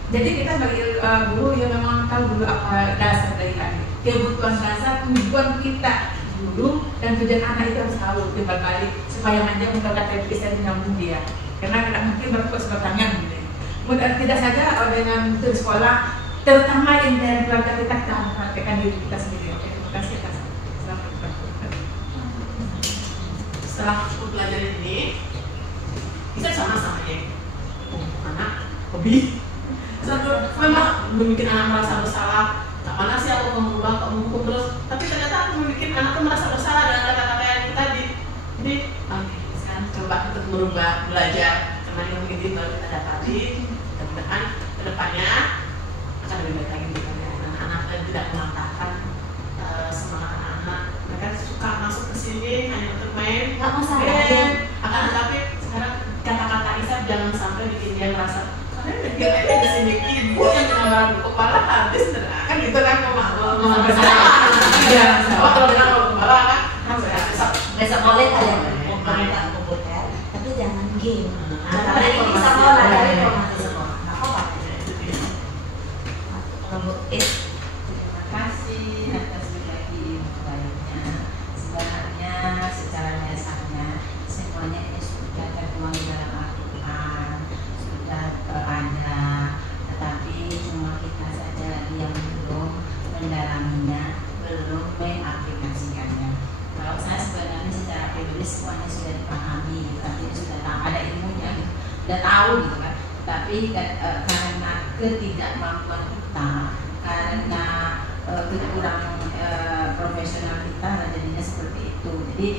jadi kita sebagai guru yang memang tahu dulu apa dasar dari tadi. Kebutuhan dasar tujuan kita guru dan tujuan anak itu harus tahu timbal balik supaya manja mendapatkan bisa menyambung dia. Karena tidak mungkin berpukul sebelah tangan gitu. Tidak saja dengan di sekolah, terutama yang dari keluarga kita praktekkan diri kita sendiri. Oke, terima kasih atas setelah mempelajari ini, kita sama-sama ya, anak hobi. Satu, memang membuat anak merasa bersalah. Tak mana sih aku mengubah, aku menghukum terus. Tapi ternyata aku membuat anak itu merasa bersalah dengan kata-kata yang tadi. Jadi, oke, sekarang coba untuk merubah, belajar. Karena yang begitu baru kita dapati. Mudah-mudahan ke depan kedepannya akan lebih baik lagi gitu ya. Anak-anak tidak mematahkan semangat anak-anak. Mereka suka masuk ke sini hanya untuk main. Nggak masalah. Akan tetapi sekarang kata-kata Isa jangan sampai bikin dia merasa karena bikin aja di sini ibu yang kena kepala habis kan gitu kan mau iya kalau bilang kalau kepala kan besok boleh ada bukan komputer tapi jangan game karena ini bisa sekolah dari informasi sekolah nggak apa-apa. Terima kasih atas berbagi baiknya. Sebenarnya secara dasarnya semuanya ini sudah tertuang di dalam Al-Quran, sudah ada, tetapi cuma kita saja yang belum mendalaminya, belum mengaplikasikannya. Kalau saya sebenarnya secara pribadi semuanya sudah dipahami, tapi sudah ada ilmunya, sudah tahu gitu kan. Tapi karena ketidakmampuan kita, karena kekurangan profesional kita, jadinya seperti itu. Jadi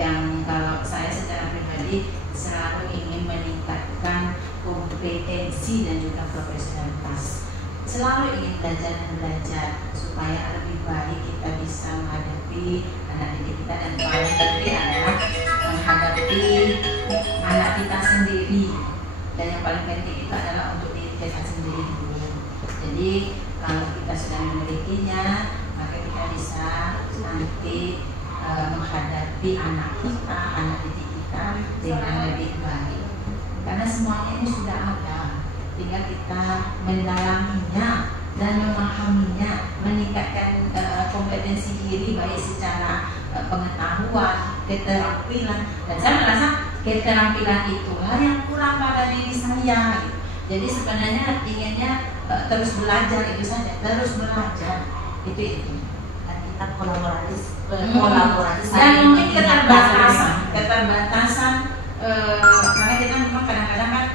yang kalau saya secara pribadi selalu ingin meningkatkan kompetensi dan juga profesionalitas. Selalu ingin belajar dan belajar supaya lebih baik kita bisa menghadapi anak didik kita, dan paling penting adalah menghadapi anak kita sendiri. Dan yang paling penting itu adalah untuk diri kita sendiri dulu. Jadi kalau kita sudah memilikinya, maka kita bisa nanti menghadapi anak kita, anak didik kita dengan lebih baik. Karena semuanya ini sudah ada, tinggal kita mendalaminya dan memahaminya, meningkatkan kompetensi diri baik secara pengetahuan, keterampilan. Dan saya merasa keterampilan itulah yang kurang pada diri saya. Jadi sebenarnya inginnya terus belajar itu saja, terus belajar itu. Dan kita kolaborasi dan mungkin keterbatasan karena kita memang kadang-kadang kan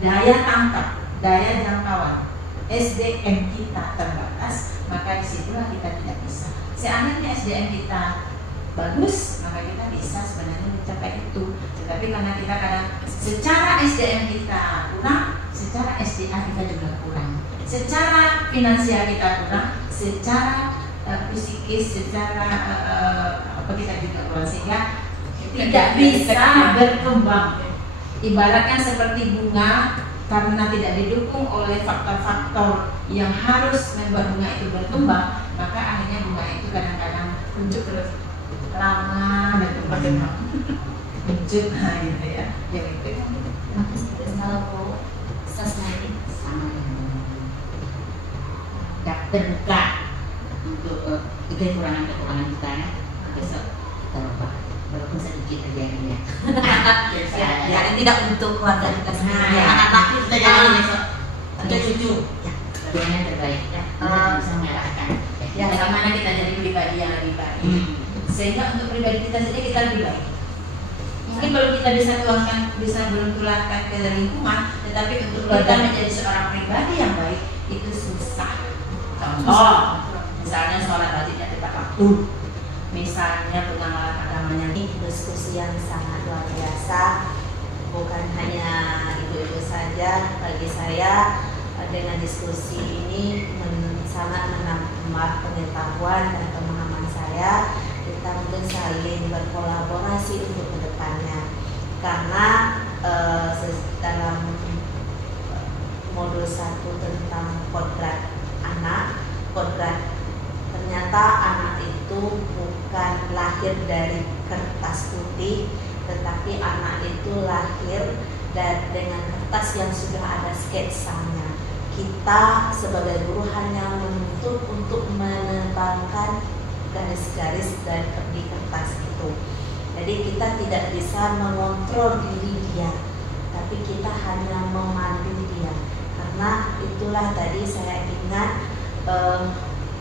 daya tangkap, daya jangkauan SDM kita terbatas, maka disitulah kita tidak bisa. Seandainya SDM kita bagus, maka kita bisa sebenarnya mencapai itu. Tetapi karena kita kadang secara SDM kita kurang, secara SDA kita juga kurang, secara finansial kita kurang, secara psikis, secara apa kita juga kurang, sehingga tidak bisa berkembang. Ibaratnya seperti bunga, karena tidak didukung oleh faktor-faktor yang harus membuat bunga itu berkembang, maka akhirnya bunga itu kadang-kadang muncul terus lama berkembang, muncul gitu ya. Yang itu. Kalau sasmani sama yang terbuka untuk kekurangan kita ya. Besok kita lupa walaupun sedikit aja ya. ya tidak untuk keluarga kita sendiri, anak-anak kita jangan besok ada cucu yang terbaik ya, bisa mengarahkan ya bagaimana kita jadi pribadi yang lebih baik, sehingga untuk pribadi kita sendiri kita lebih baik. Mungkin belum kita bisa tuangkan, belum tularkan ke lingkungan, tetapi untuk kita menjadi seorang pribadi yang baik itu susah. Contoh, misalnya sholat wajibnya tepat waktu, misalnya pengamalan agamanya. Ini diskusi yang sangat luar biasa, bukan hanya ibu-ibu saja. Bagi saya dengan diskusi ini sangat menambah pengetahuan dan pemahaman saya. Kita mungkin saling berkolaborasi untuk kedepannya, karena dalam modul 1 tentang kodrat anak, ternyata anak itu bukan lahir dari kertas putih, tetapi anak itu lahir dengan kertas yang sudah ada sketsanya. Kita sebagai guru hanya menuntut untuk menebangkan garis-garis dan di kertas itu. Jadi kita tidak bisa mengontrol diri dia, tapi kita hanya memandu dia. Karena itulah tadi saya ingat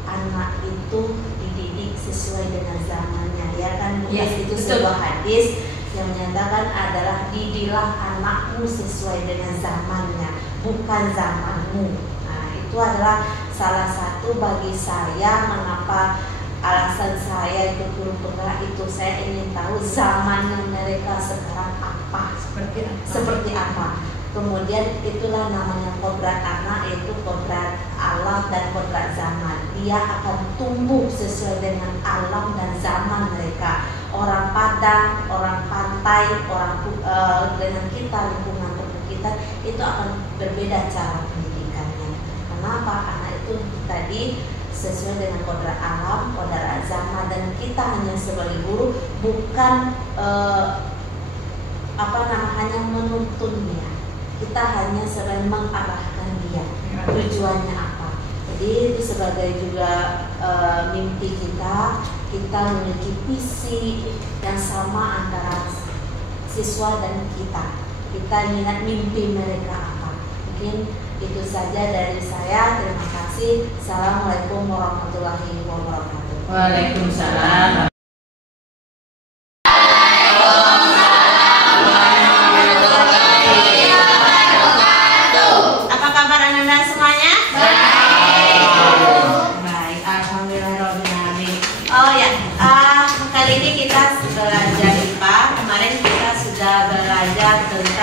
anak itu dididik sesuai dengan zamannya, ya kan? Yes, itu sebuah hadis yang menyatakan adalah didilah anakmu sesuai dengan zamannya, bukan zamanmu. Nah, itu adalah salah satu bagi saya mengapa alasan saya ikut guru penggerak itu. Saya ingin tahu zamannya mereka sekarang apa, seperti apa. Kemudian itulah namanya kodrat anak, yaitu kodrat alam dan kodrat zaman. Dia akan tumbuh sesuai dengan alam dan zaman mereka. Orang Padang, orang pantai, orang dengan kita, lingkungan tubuh kita itu akan berbeda cara pendidikannya. Kenapa? Anak itu tadi sesuai dengan kodrat alam, kodrat zaman, dan kita hanya sebagai guru bukan hanya menuntunnya. Kita hanya sedang mengarahkan dia, tujuannya apa. Jadi itu sebagai juga mimpi kita memiliki visi yang sama antara siswa dan kita. Kita minat mimpi mereka apa. Mungkin itu saja dari saya. Terima kasih. Assalamualaikum warahmatullahi wabarakatuh. Waalaikumsalam.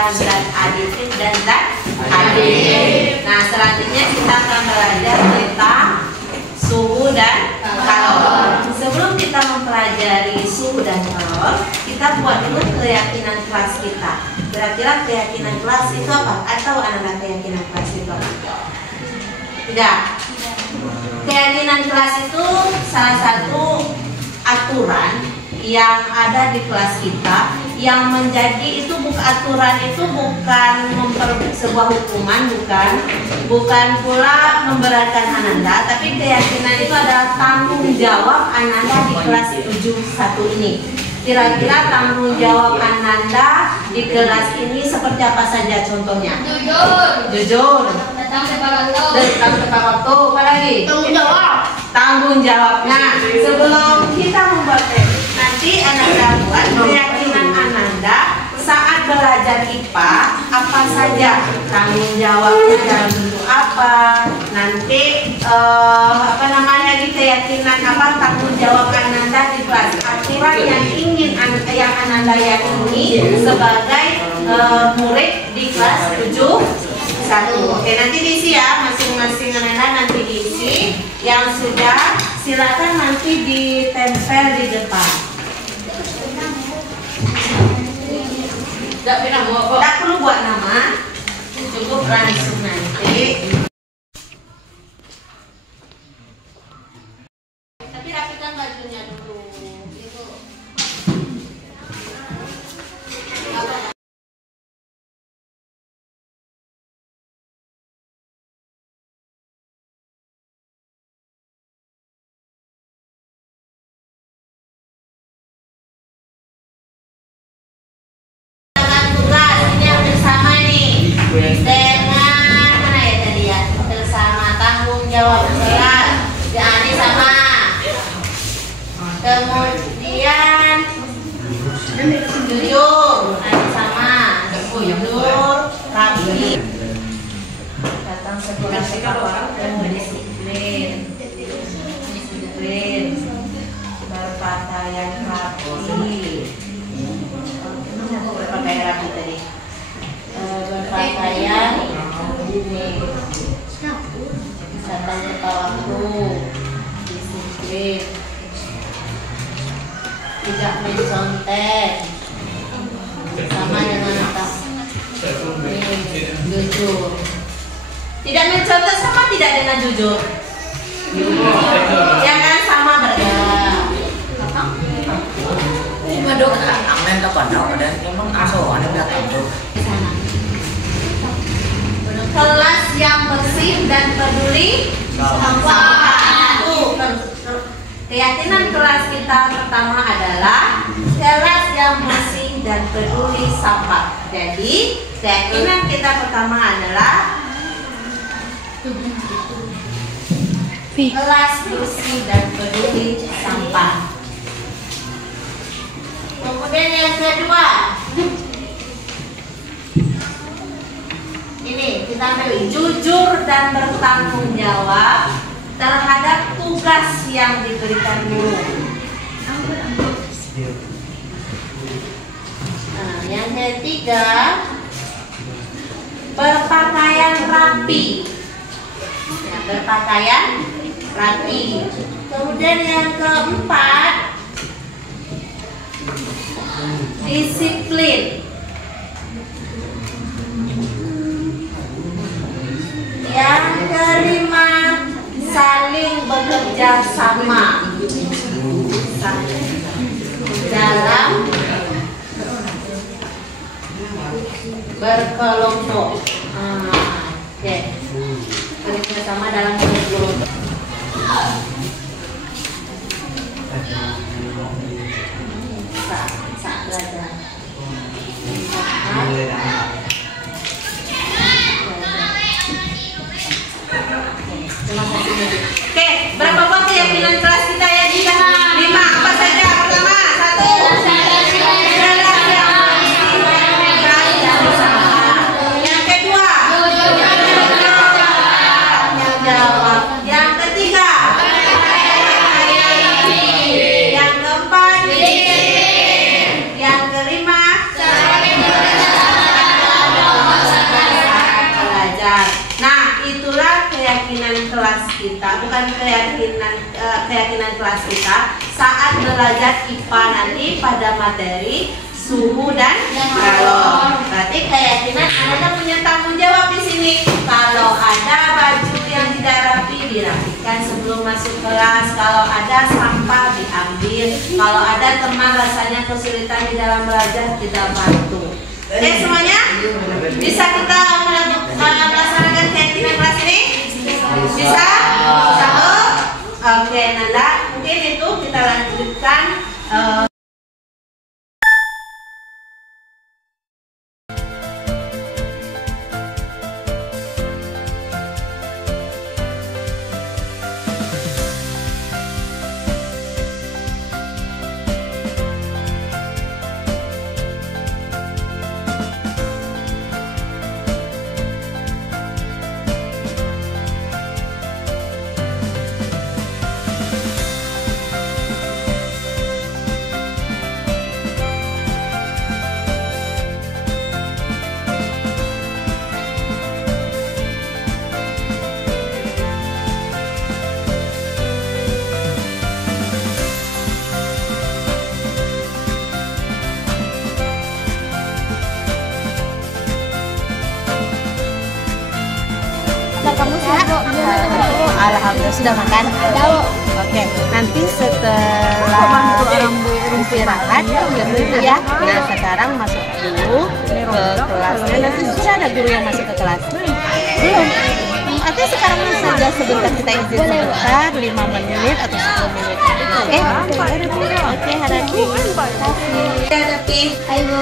Zat aditif dan zat adif. Nah, selanjutnya kita akan belajar tentang suhu dan kalor. Sebelum kita mempelajari suhu dan kalor, kita buat dulu keyakinan kelas kita. Kira-kira keyakinan kelas itu apa? Atau anak-anak keyakinan kelas itu apa? Tidak. Keyakinan kelas itu salah satu aturan yang ada di kelas kita, yang menjadi itu aturan itu bukan sebuah hukuman, bukan pula memberatkan Ananda, tapi keyakinan itu adalah tanggung jawab Ananda di kelas 71 ini. Kira-kira tanggung jawab Ananda di kelas ini seperti apa saja contohnya? Jujur. Datang tepat waktu. Apa lagi? Tanggung jawab. Nah, sebelum kita membuat nanti Ananda buat keyakinan Ananda saat belajar IPA apa saja tanggung jawabnya dalam bentuk apa, nanti di keyakinan apa tanggung jawab Ananda di kelas, aturan yang ingin yang Ananda yakini sebagai murid di kelas 71. Oke, nanti diisi ya, masing-masing Ananda nanti diisi. Yang sudah silakan nanti ditempel di depan. Tidak perlu buat nama, cukup langsung nanti. Tapi rapikan bajunya dulu. Dengan mana ya tadi ya, bersama tanggung jawab kelas, jadi sama. Kemudian jujur, sama. Jujur, rapi. Datang sekolah disiplin, berpakaian rapi. Berpakaian rapi tadi. Berpakaian datang tepat waktu, disiplin, tidak mencontek, sama dengan apa? Jujur. Tidak mencontek sama tidak dengan jujur. Ya kan, sama berarti. Cuma dok, amen tak pandang ada memang aso ada belakang tuh. Kelas yang bersih dan peduli sampah. Keyakinan kelas kita pertama adalah kelas yang bersih dan peduli sampah. Jadi keyakinan kita pertama adalah kelas bersih dan peduli sampah. Kemudian yang kedua, ini kita ambil jujur dan bertanggung jawab terhadap tugas yang diberikan guru. Nah, yang ketiga, berpakaian rapi. Ya, berpakaian rapi. Kemudian yang keempat, disiplin. Yang kelima, saling bekerja sama dalam berkelompok. Oke, bekerja sama dalam berkelompok. Saat belajar. Oke, berapa buah keyakinan kelas kita ya di sana? 5. Apa saja? Pertama, 1. Yang kedua, yang jawab. Yang ketiga, yang keempat, yang kelima, belajar. Nah, itulah keyakinan kelas kita, bukan keyakinan kelas kita saat belajar IPA nanti pada materi suhu dan kalor. Berarti keyakinan Anda punya tanggung jawab di sini. Kalau ada baju yang tidak rapi, dirapikan sebelum masuk kelas. Kalau ada sampah, diambil. Kalau ada teman rasanya kesulitan di dalam belajar, kita bantu. Oke semuanya? Bisa kita melaksanakan keyakinan kelas ini? Bisa? Satu? Oke Nanda, mungkin itu kita lanjutkan. Alhamdulillah sudah makan. Oke, nanti setelah istirahat ya. Nah sekarang masuk dulu ke kelasnya. Nanti sudah ada guru yang masuk ke kelas. Belum. Artinya sekarang saja sebentar kita izin sebentar 5 menit atau 10 menit. Oke. Oke, Harapi. Harapi. Hai Bu.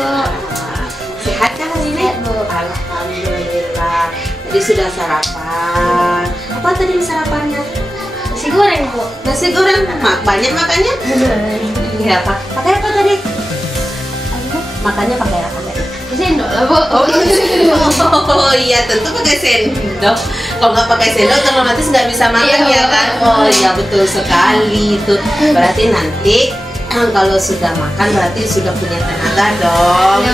Sehat kan hari ini? Bu. Alhamdulillah. Tadi sudah sarapan. Apa tadi sarapannya? Nasi goreng Bu. Nasi goreng. Banyak makannya? Iya Pak. Pakai apa tadi? Makannya pakai apa tadi? Sendok lah Bu. Oh iya tentu pakai sendok. Kalau nggak pakai sendok otomatis nggak bisa makan ya kan? Oh iya betul sekali itu. Berarti nanti kalau sudah makan berarti sudah punya tenaga dong.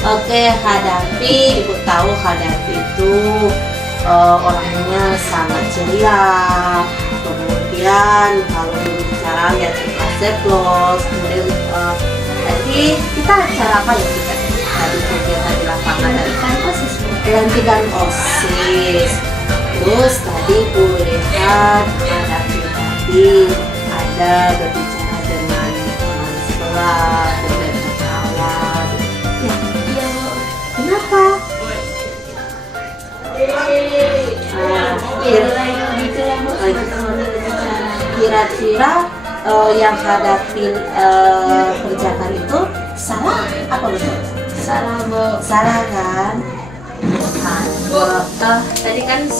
Oke, Hadapi, Ibu tahu Hadapi itu orangnya sangat ceria. Kemudian kalau berbicara ya ceplos. Kemudian jadi kita acara apa ya kita tadi kegiatan di lapangan tadi kan OSIS. Pelantikan OSIS. Terus tadi Bu lihat Hadapi tadi ada berbicara dengan teman sekolah, berkawan. Kenapa? Kira-kira yang Hadapi kerjakan itu salah apa betul? Salah Bu. Salah kan? Tadi kan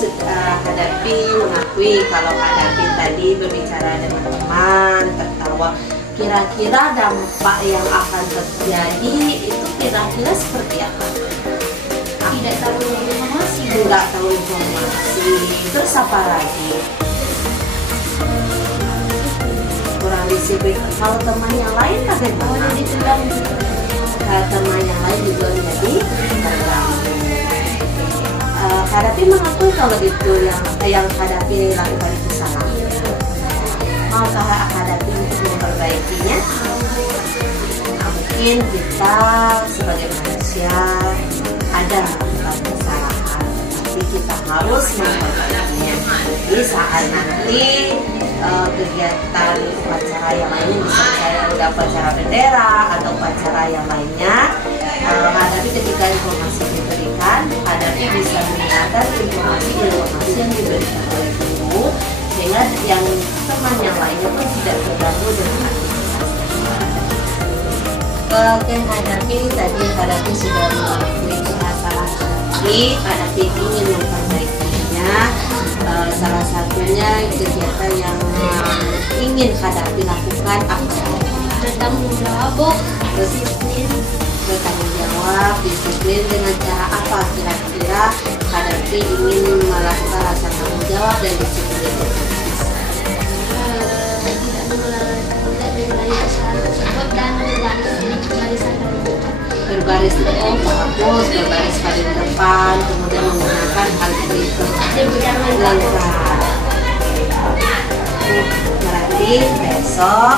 Hadapi mengakui kalau Hadapi tadi berbicara dengan teman, tertawa. Kira-kira dampak yang akan terjadi itu kira-kira seperti apa? Tidak tahu informasi. Tidak tahu informasi. Terus apa lagi? Kurang disiplin. Kalau teman yang lain bagaimana? Kalau teman yang lain juga menjadi terganggu. Hadapi mengakui kalau itu yang Hadapi lakukan itu salah. Maukah Hadapi untuk memperbaikinya? Nah, mungkin kita sebagai manusia ada melakukan kesalahan, tapi kita harus memperbaikinya. Jadi saat nanti kegiatan upacara yang lainnya, misalnya udah upacara bendera atau upacara yang lainnya, Hadapi ketika informasi diberikan, Hadapi bisa mendengarkan informasi yang diberikan oleh guru, sehingga yang teman yang lainnya pun tidak terganggu dengan aktivitas. Tadi Hadapi sudah mengakui salah Hadapi ingin memperbaikinya. Salah satunya kegiatan yang ingin Hadapi lakukan apa? Bertanggung jawab, bertanggung jawab, disiplin. Dengan cara apa kira-kira Hadapi ingin melakukan rasa tanggung jawab dan disiplin? Tidak mengulangi kesalahan tersebut dan berbaris bagus, berbaris paling depan, kemudian menggunakan hal itu lengkap. Berarti besok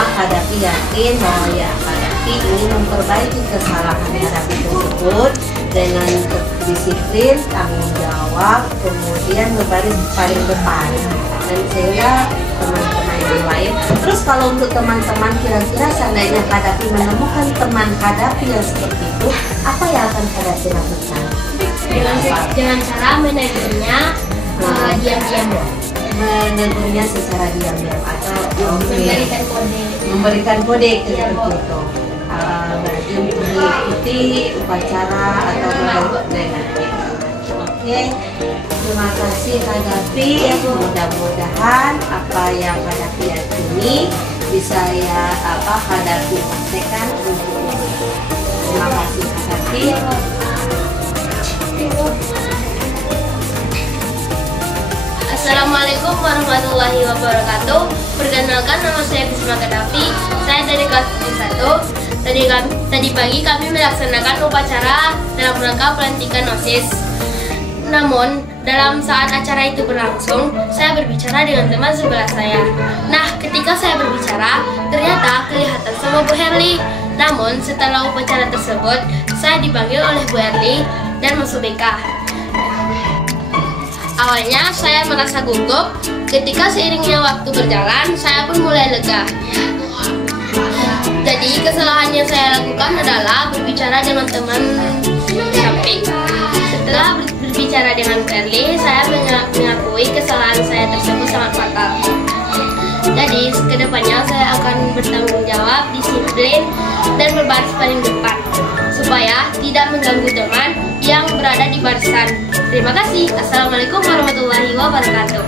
Hadapi yakin bahwa Hadapi ingin memperbaiki kesalahan Hadapi tersebut dengan disiplin, tanggung jawab, kemudian berbaris paling depan, dan sehingga teman-teman yang lain. Terus kalau untuk teman-teman kira-kira seandainya Hadapi menemukan teman Hadapi yang seperti itu, apa yang akan Hadapi lakukan? Dengan cara menegurnya diam-diam. Menegurnya secara diam-diam atau memberikan kode seperti itu. Berarti mengikuti upacara atau negatif. Oke, terima kasih Hadapi. Mudah-mudahan apa yang Hadapi yakini bisa Hadapi praktekkan untuk ini. Terima kasih Hadapi. Assalamualaikum warahmatullahi wabarakatuh. Perkenalkan, nama saya Bisma Kadafi. Saya dari kelas 1. Tadi pagi kami melaksanakan upacara dalam rangka pelantikan OSIS. Namun, dalam saat acara itu berlangsung, saya berbicara dengan teman sebelah saya. Nah, ketika saya berbicara, ternyata kelihatan sama Bu Herli. Namun, setelah upacara tersebut, saya dipanggil oleh Bu Herli dan masuk BK. Awalnya saya merasa gugup, ketika seiringnya waktu berjalan, saya pun mulai lega. Jadi kesalahan yang saya lakukan adalah berbicara dengan teman samping. Setelah berbicara dengan Ferli, saya mengakui kesalahan saya tersebut sangat fatal. Jadi kedepannya saya akan bertanggung jawab, disiplin, dan berbaris paling depan, supaya tidak mengganggu teman yang berada di barisan. Terima kasih. Assalamualaikum warahmatullahi wabarakatuh.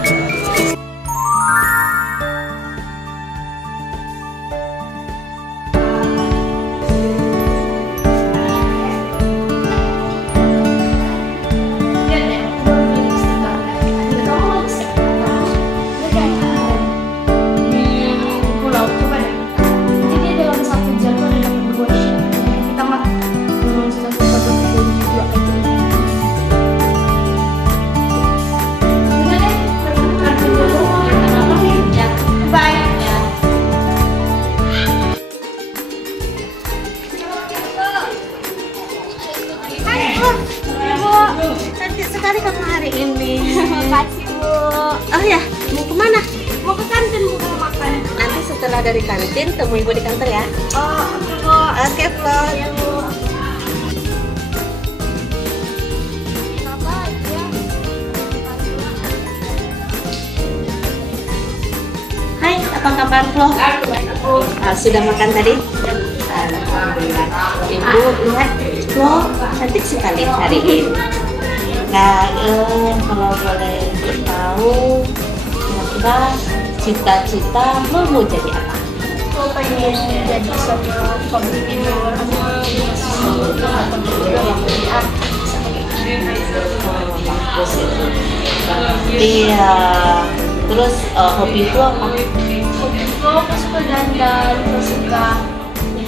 Cantik sekali kamu hari ini. Makasih Bu. Oh ya, mau kemana? Mau ke kantin Bu, mau makan. Nanti setelah dari kantin temui Ibu di kantor ya. Oh, oke Bu. Oke, Flo. Ya Bu. Hai, apa kabar Flo? Sudah makan tadi? Alhamdulillah. Ibu lihat Flo cantik sekali hari ini. Nah, kalau boleh tahu kira-kira cita-cita Flo mau jadi apa? Aku pengen jadi seorang public figure yang lebih artis. Bagus itu. Iya. Terus hobi Flo apa? Hobiku aku suka dandan, aku suka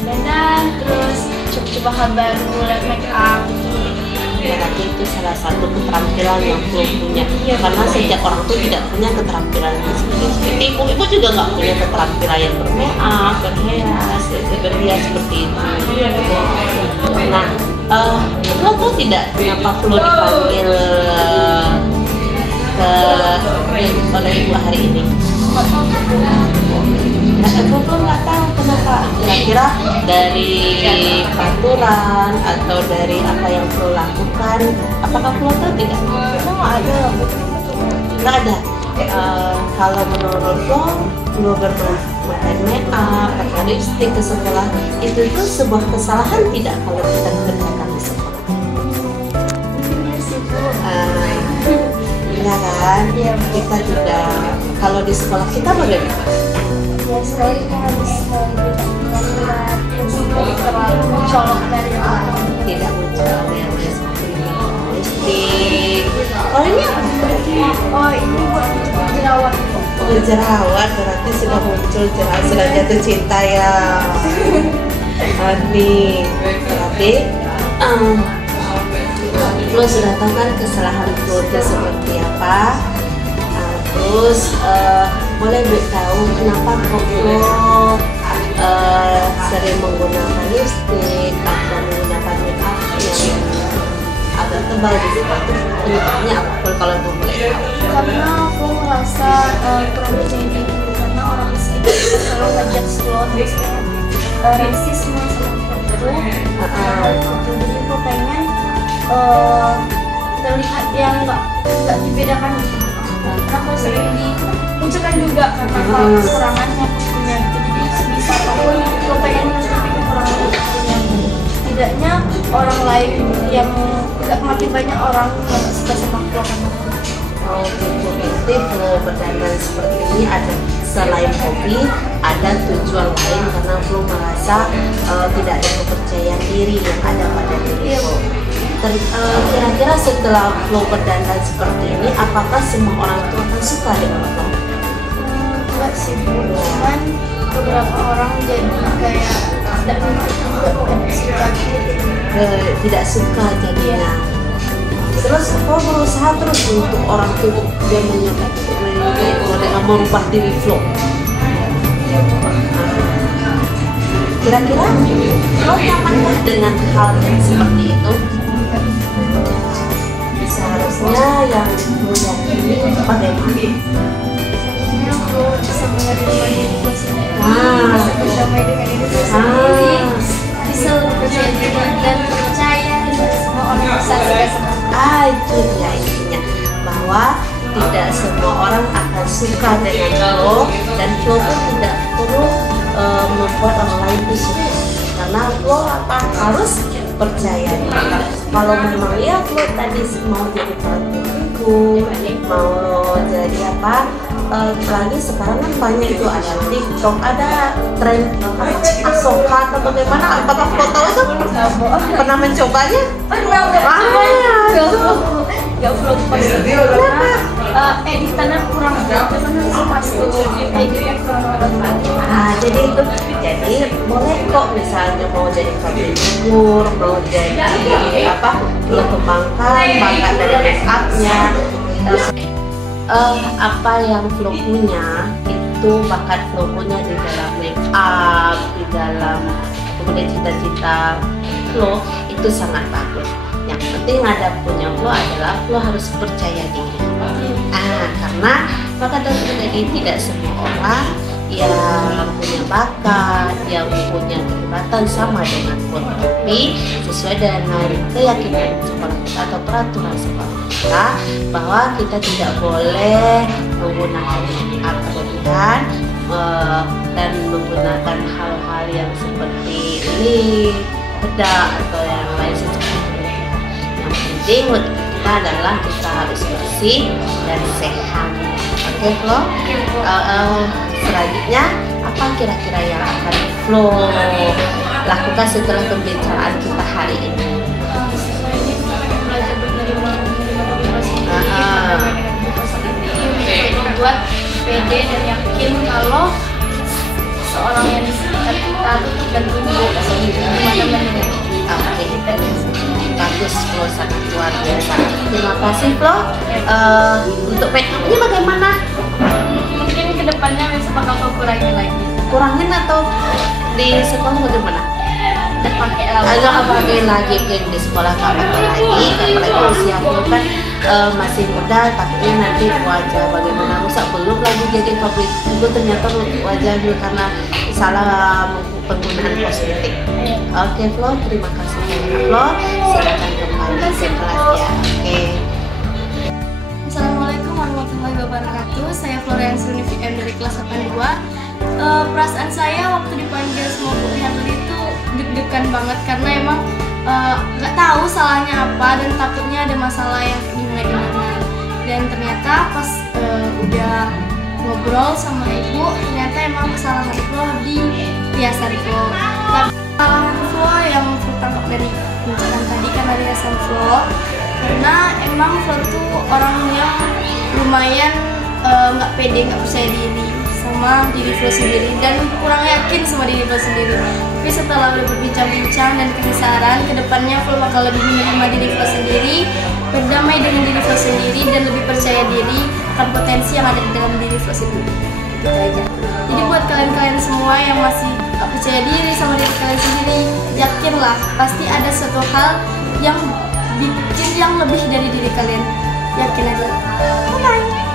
dandan, terus coba hal baru, like make up. berarti itu salah satu keterampilan yang Flo punya. Karena setiap orang tuh tidak punya keterampilan seperti ibu juga nggak punya keterampilan yang bermakeup, berhias seperti itu. Nah, Flo tuh tidak kenapa Flo dipanggil oleh ibu hari ini. Aku pun nggak tahu kenapa. Kira-kira dari peraturan atau dari apa yang Flo lakukan, apakah Flo tahu tidak? Nggak ada. Kalau menurut Flo bermain make up, pakai lipstick ke sekolah, itu tuh sebuah kesalahan tidak kalau kita kerjakan di sekolah? Ya kan? Kita tidak. Kalau di sekolah kita bagaimana? Ya sekali kita harus terlalu mencolok dari orang. Tidak mencolok yang seperti lipstick. Oh ini apa? Oh ini buat jerawat. Oh jerawat berarti sudah muncul jerawat, sudah jatuh cinta ya. Nih berarti Flo sudah tahu kan kesalahan Flo itu seperti apa. Terus boleh tahu kenapa kok Flo sering menggunakan lipstick atau menggunakan makeup yang agak tebal di situ? Penyebabnya apa kalau Flo boleh tahu? Karena Flo merasa kurang percaya diri karena orang sekitar selalu ngajak Flo terus rasisme seperti itu. Jadi Flo pengen terlihat yang nggak dibedakan gitu. Karena sering dimunculkan juga karena kekurangannya punya. Jadi sebisa apapun Flo pengen menunjukkan kekurangan punya. Setidaknya orang lain yang nggak makin banyak orang yang suka sama Flo karena Berarti Flo berdandan seperti ini ada selain hobi, ada tujuan lain karena Flo merasa tidak ada kepercayaan diri yang ada pada diri Flo. Kira-kira setelah Flo berdandan seperti ini, apakah semua orang itu akan suka dengan Flo? Enggak sih, cuman beberapa orang jadi kayak tidak suka jadinya. Terus Flo berusaha terus untuk orang tuh dia dengan merubah diri Flo. Kira-kira Flo nyaman dengan hal yang seperti itu? Seharusnya yang Flo yakini bagaimana? Flo bisa menerima diri sendiri, bisa berdamai dengan diri sendiri, bisa percaya diri dan percaya semua orang bisa sama. Itu dia intinya, bahwa tidak semua orang akan suka dengan Flo dan Flo pun tidak perlu membuat orang lain itu suka karena Flo harus percaya diri. Kalau memang ya Flo tadi mau jadi pelatihan, mau jadi apa, lagi sekarang kan banyak itu ada TikTok, ada tren Asoka atau bagaimana, apakah Flo tahu itu? Pernah mencobanya? Pernah. Gak Flo pasti. Editannya kurang pas tuh editnya kurang. Jadi boleh kok misalnya mau jadi public figure, mau jadi apa, Flo kembangkan bakat dari make upnya. Apa yang Flo punya itu bakat Flo punya di dalam make up, di dalam kemudian cita-cita Flo itu sangat bagus. Yang penting ada punya Flo adalah Flo harus percaya diri. Karena bakat dan terjadi tidak semua orang yang punya bakat, yang punya kehebatan sama dengan Flo, tapi sesuai dengan keyakinan sekolah kita atau peraturan sekolah kita bahwa kita tidak boleh menggunakan make-up berlebihan dan menggunakan hal-hal yang seperti lip, bedak atau yang lain seperti itu. Yang penting buat kita adalah kita harus bersih dan sehat. Oke Flo? Selanjutnya apa kira-kira yang akan Flo lakukan setelah pembicaraan kita hari ini? Membuat pede dan yakin kalau seorang yang di sekitar kita itu tergantung dari mana-mana. Oke, bagus Flo, sangat luar biasa. Terima kasih Flo. Untuk make up-nya bagaimana? Mungkin kedepannya besok bakal aku kurangin lagi. Kurangin atau di sekolah bagaimana? Agak pakai lagi di sekolah nggak pakai lagi, apalagi usia Flo kan masih muda, takutnya nanti wajah bagaimana rusak, belum lagi jadi favorit itu ternyata wajah juga karena salah penggunaan kosmetik. Oke Flo, terima kasih banyak Flo, silakan kembali ke kelas ya. Oke. Assalamualaikum warahmatullahi wabarakatuh. Saya Floriansi VM dari kelas 82. Perasaan saya waktu dipanggil sama Bu Herli itu deg-degan banget karena emang nggak tahu salahnya apa dan takutnya ada masalah yang gimana. Dan ternyata pas udah ngobrol sama ibu, ternyata emang kesalahan Flo di riasan Flo. Tapi kesalahan Flo yang Flo tangkap dari pembicaraan tadi karena riasan Flo, karena emang Flo tuh orang yang lumayan nggak pede, nggak percaya diri sama diri Flo sendiri dan kurang yakin sama diri Flo sendiri. Tapi setelah udah berbincang-bincang dan kasih saran, kedepannya Flo bakal lebih menerima diri Flo sendiri, berdamai dengan diri Flo sendiri dan lebih percaya diri akan potensi yang ada di dalam diri Flo sendiri. Gitu aja. Jadi buat kalian-kalian semua yang masih gak percaya diri sama diri kalian sendiri, yakinlah pasti ada suatu hal yang bikin yang lebih dari diri kalian. Yakin aja. Bye.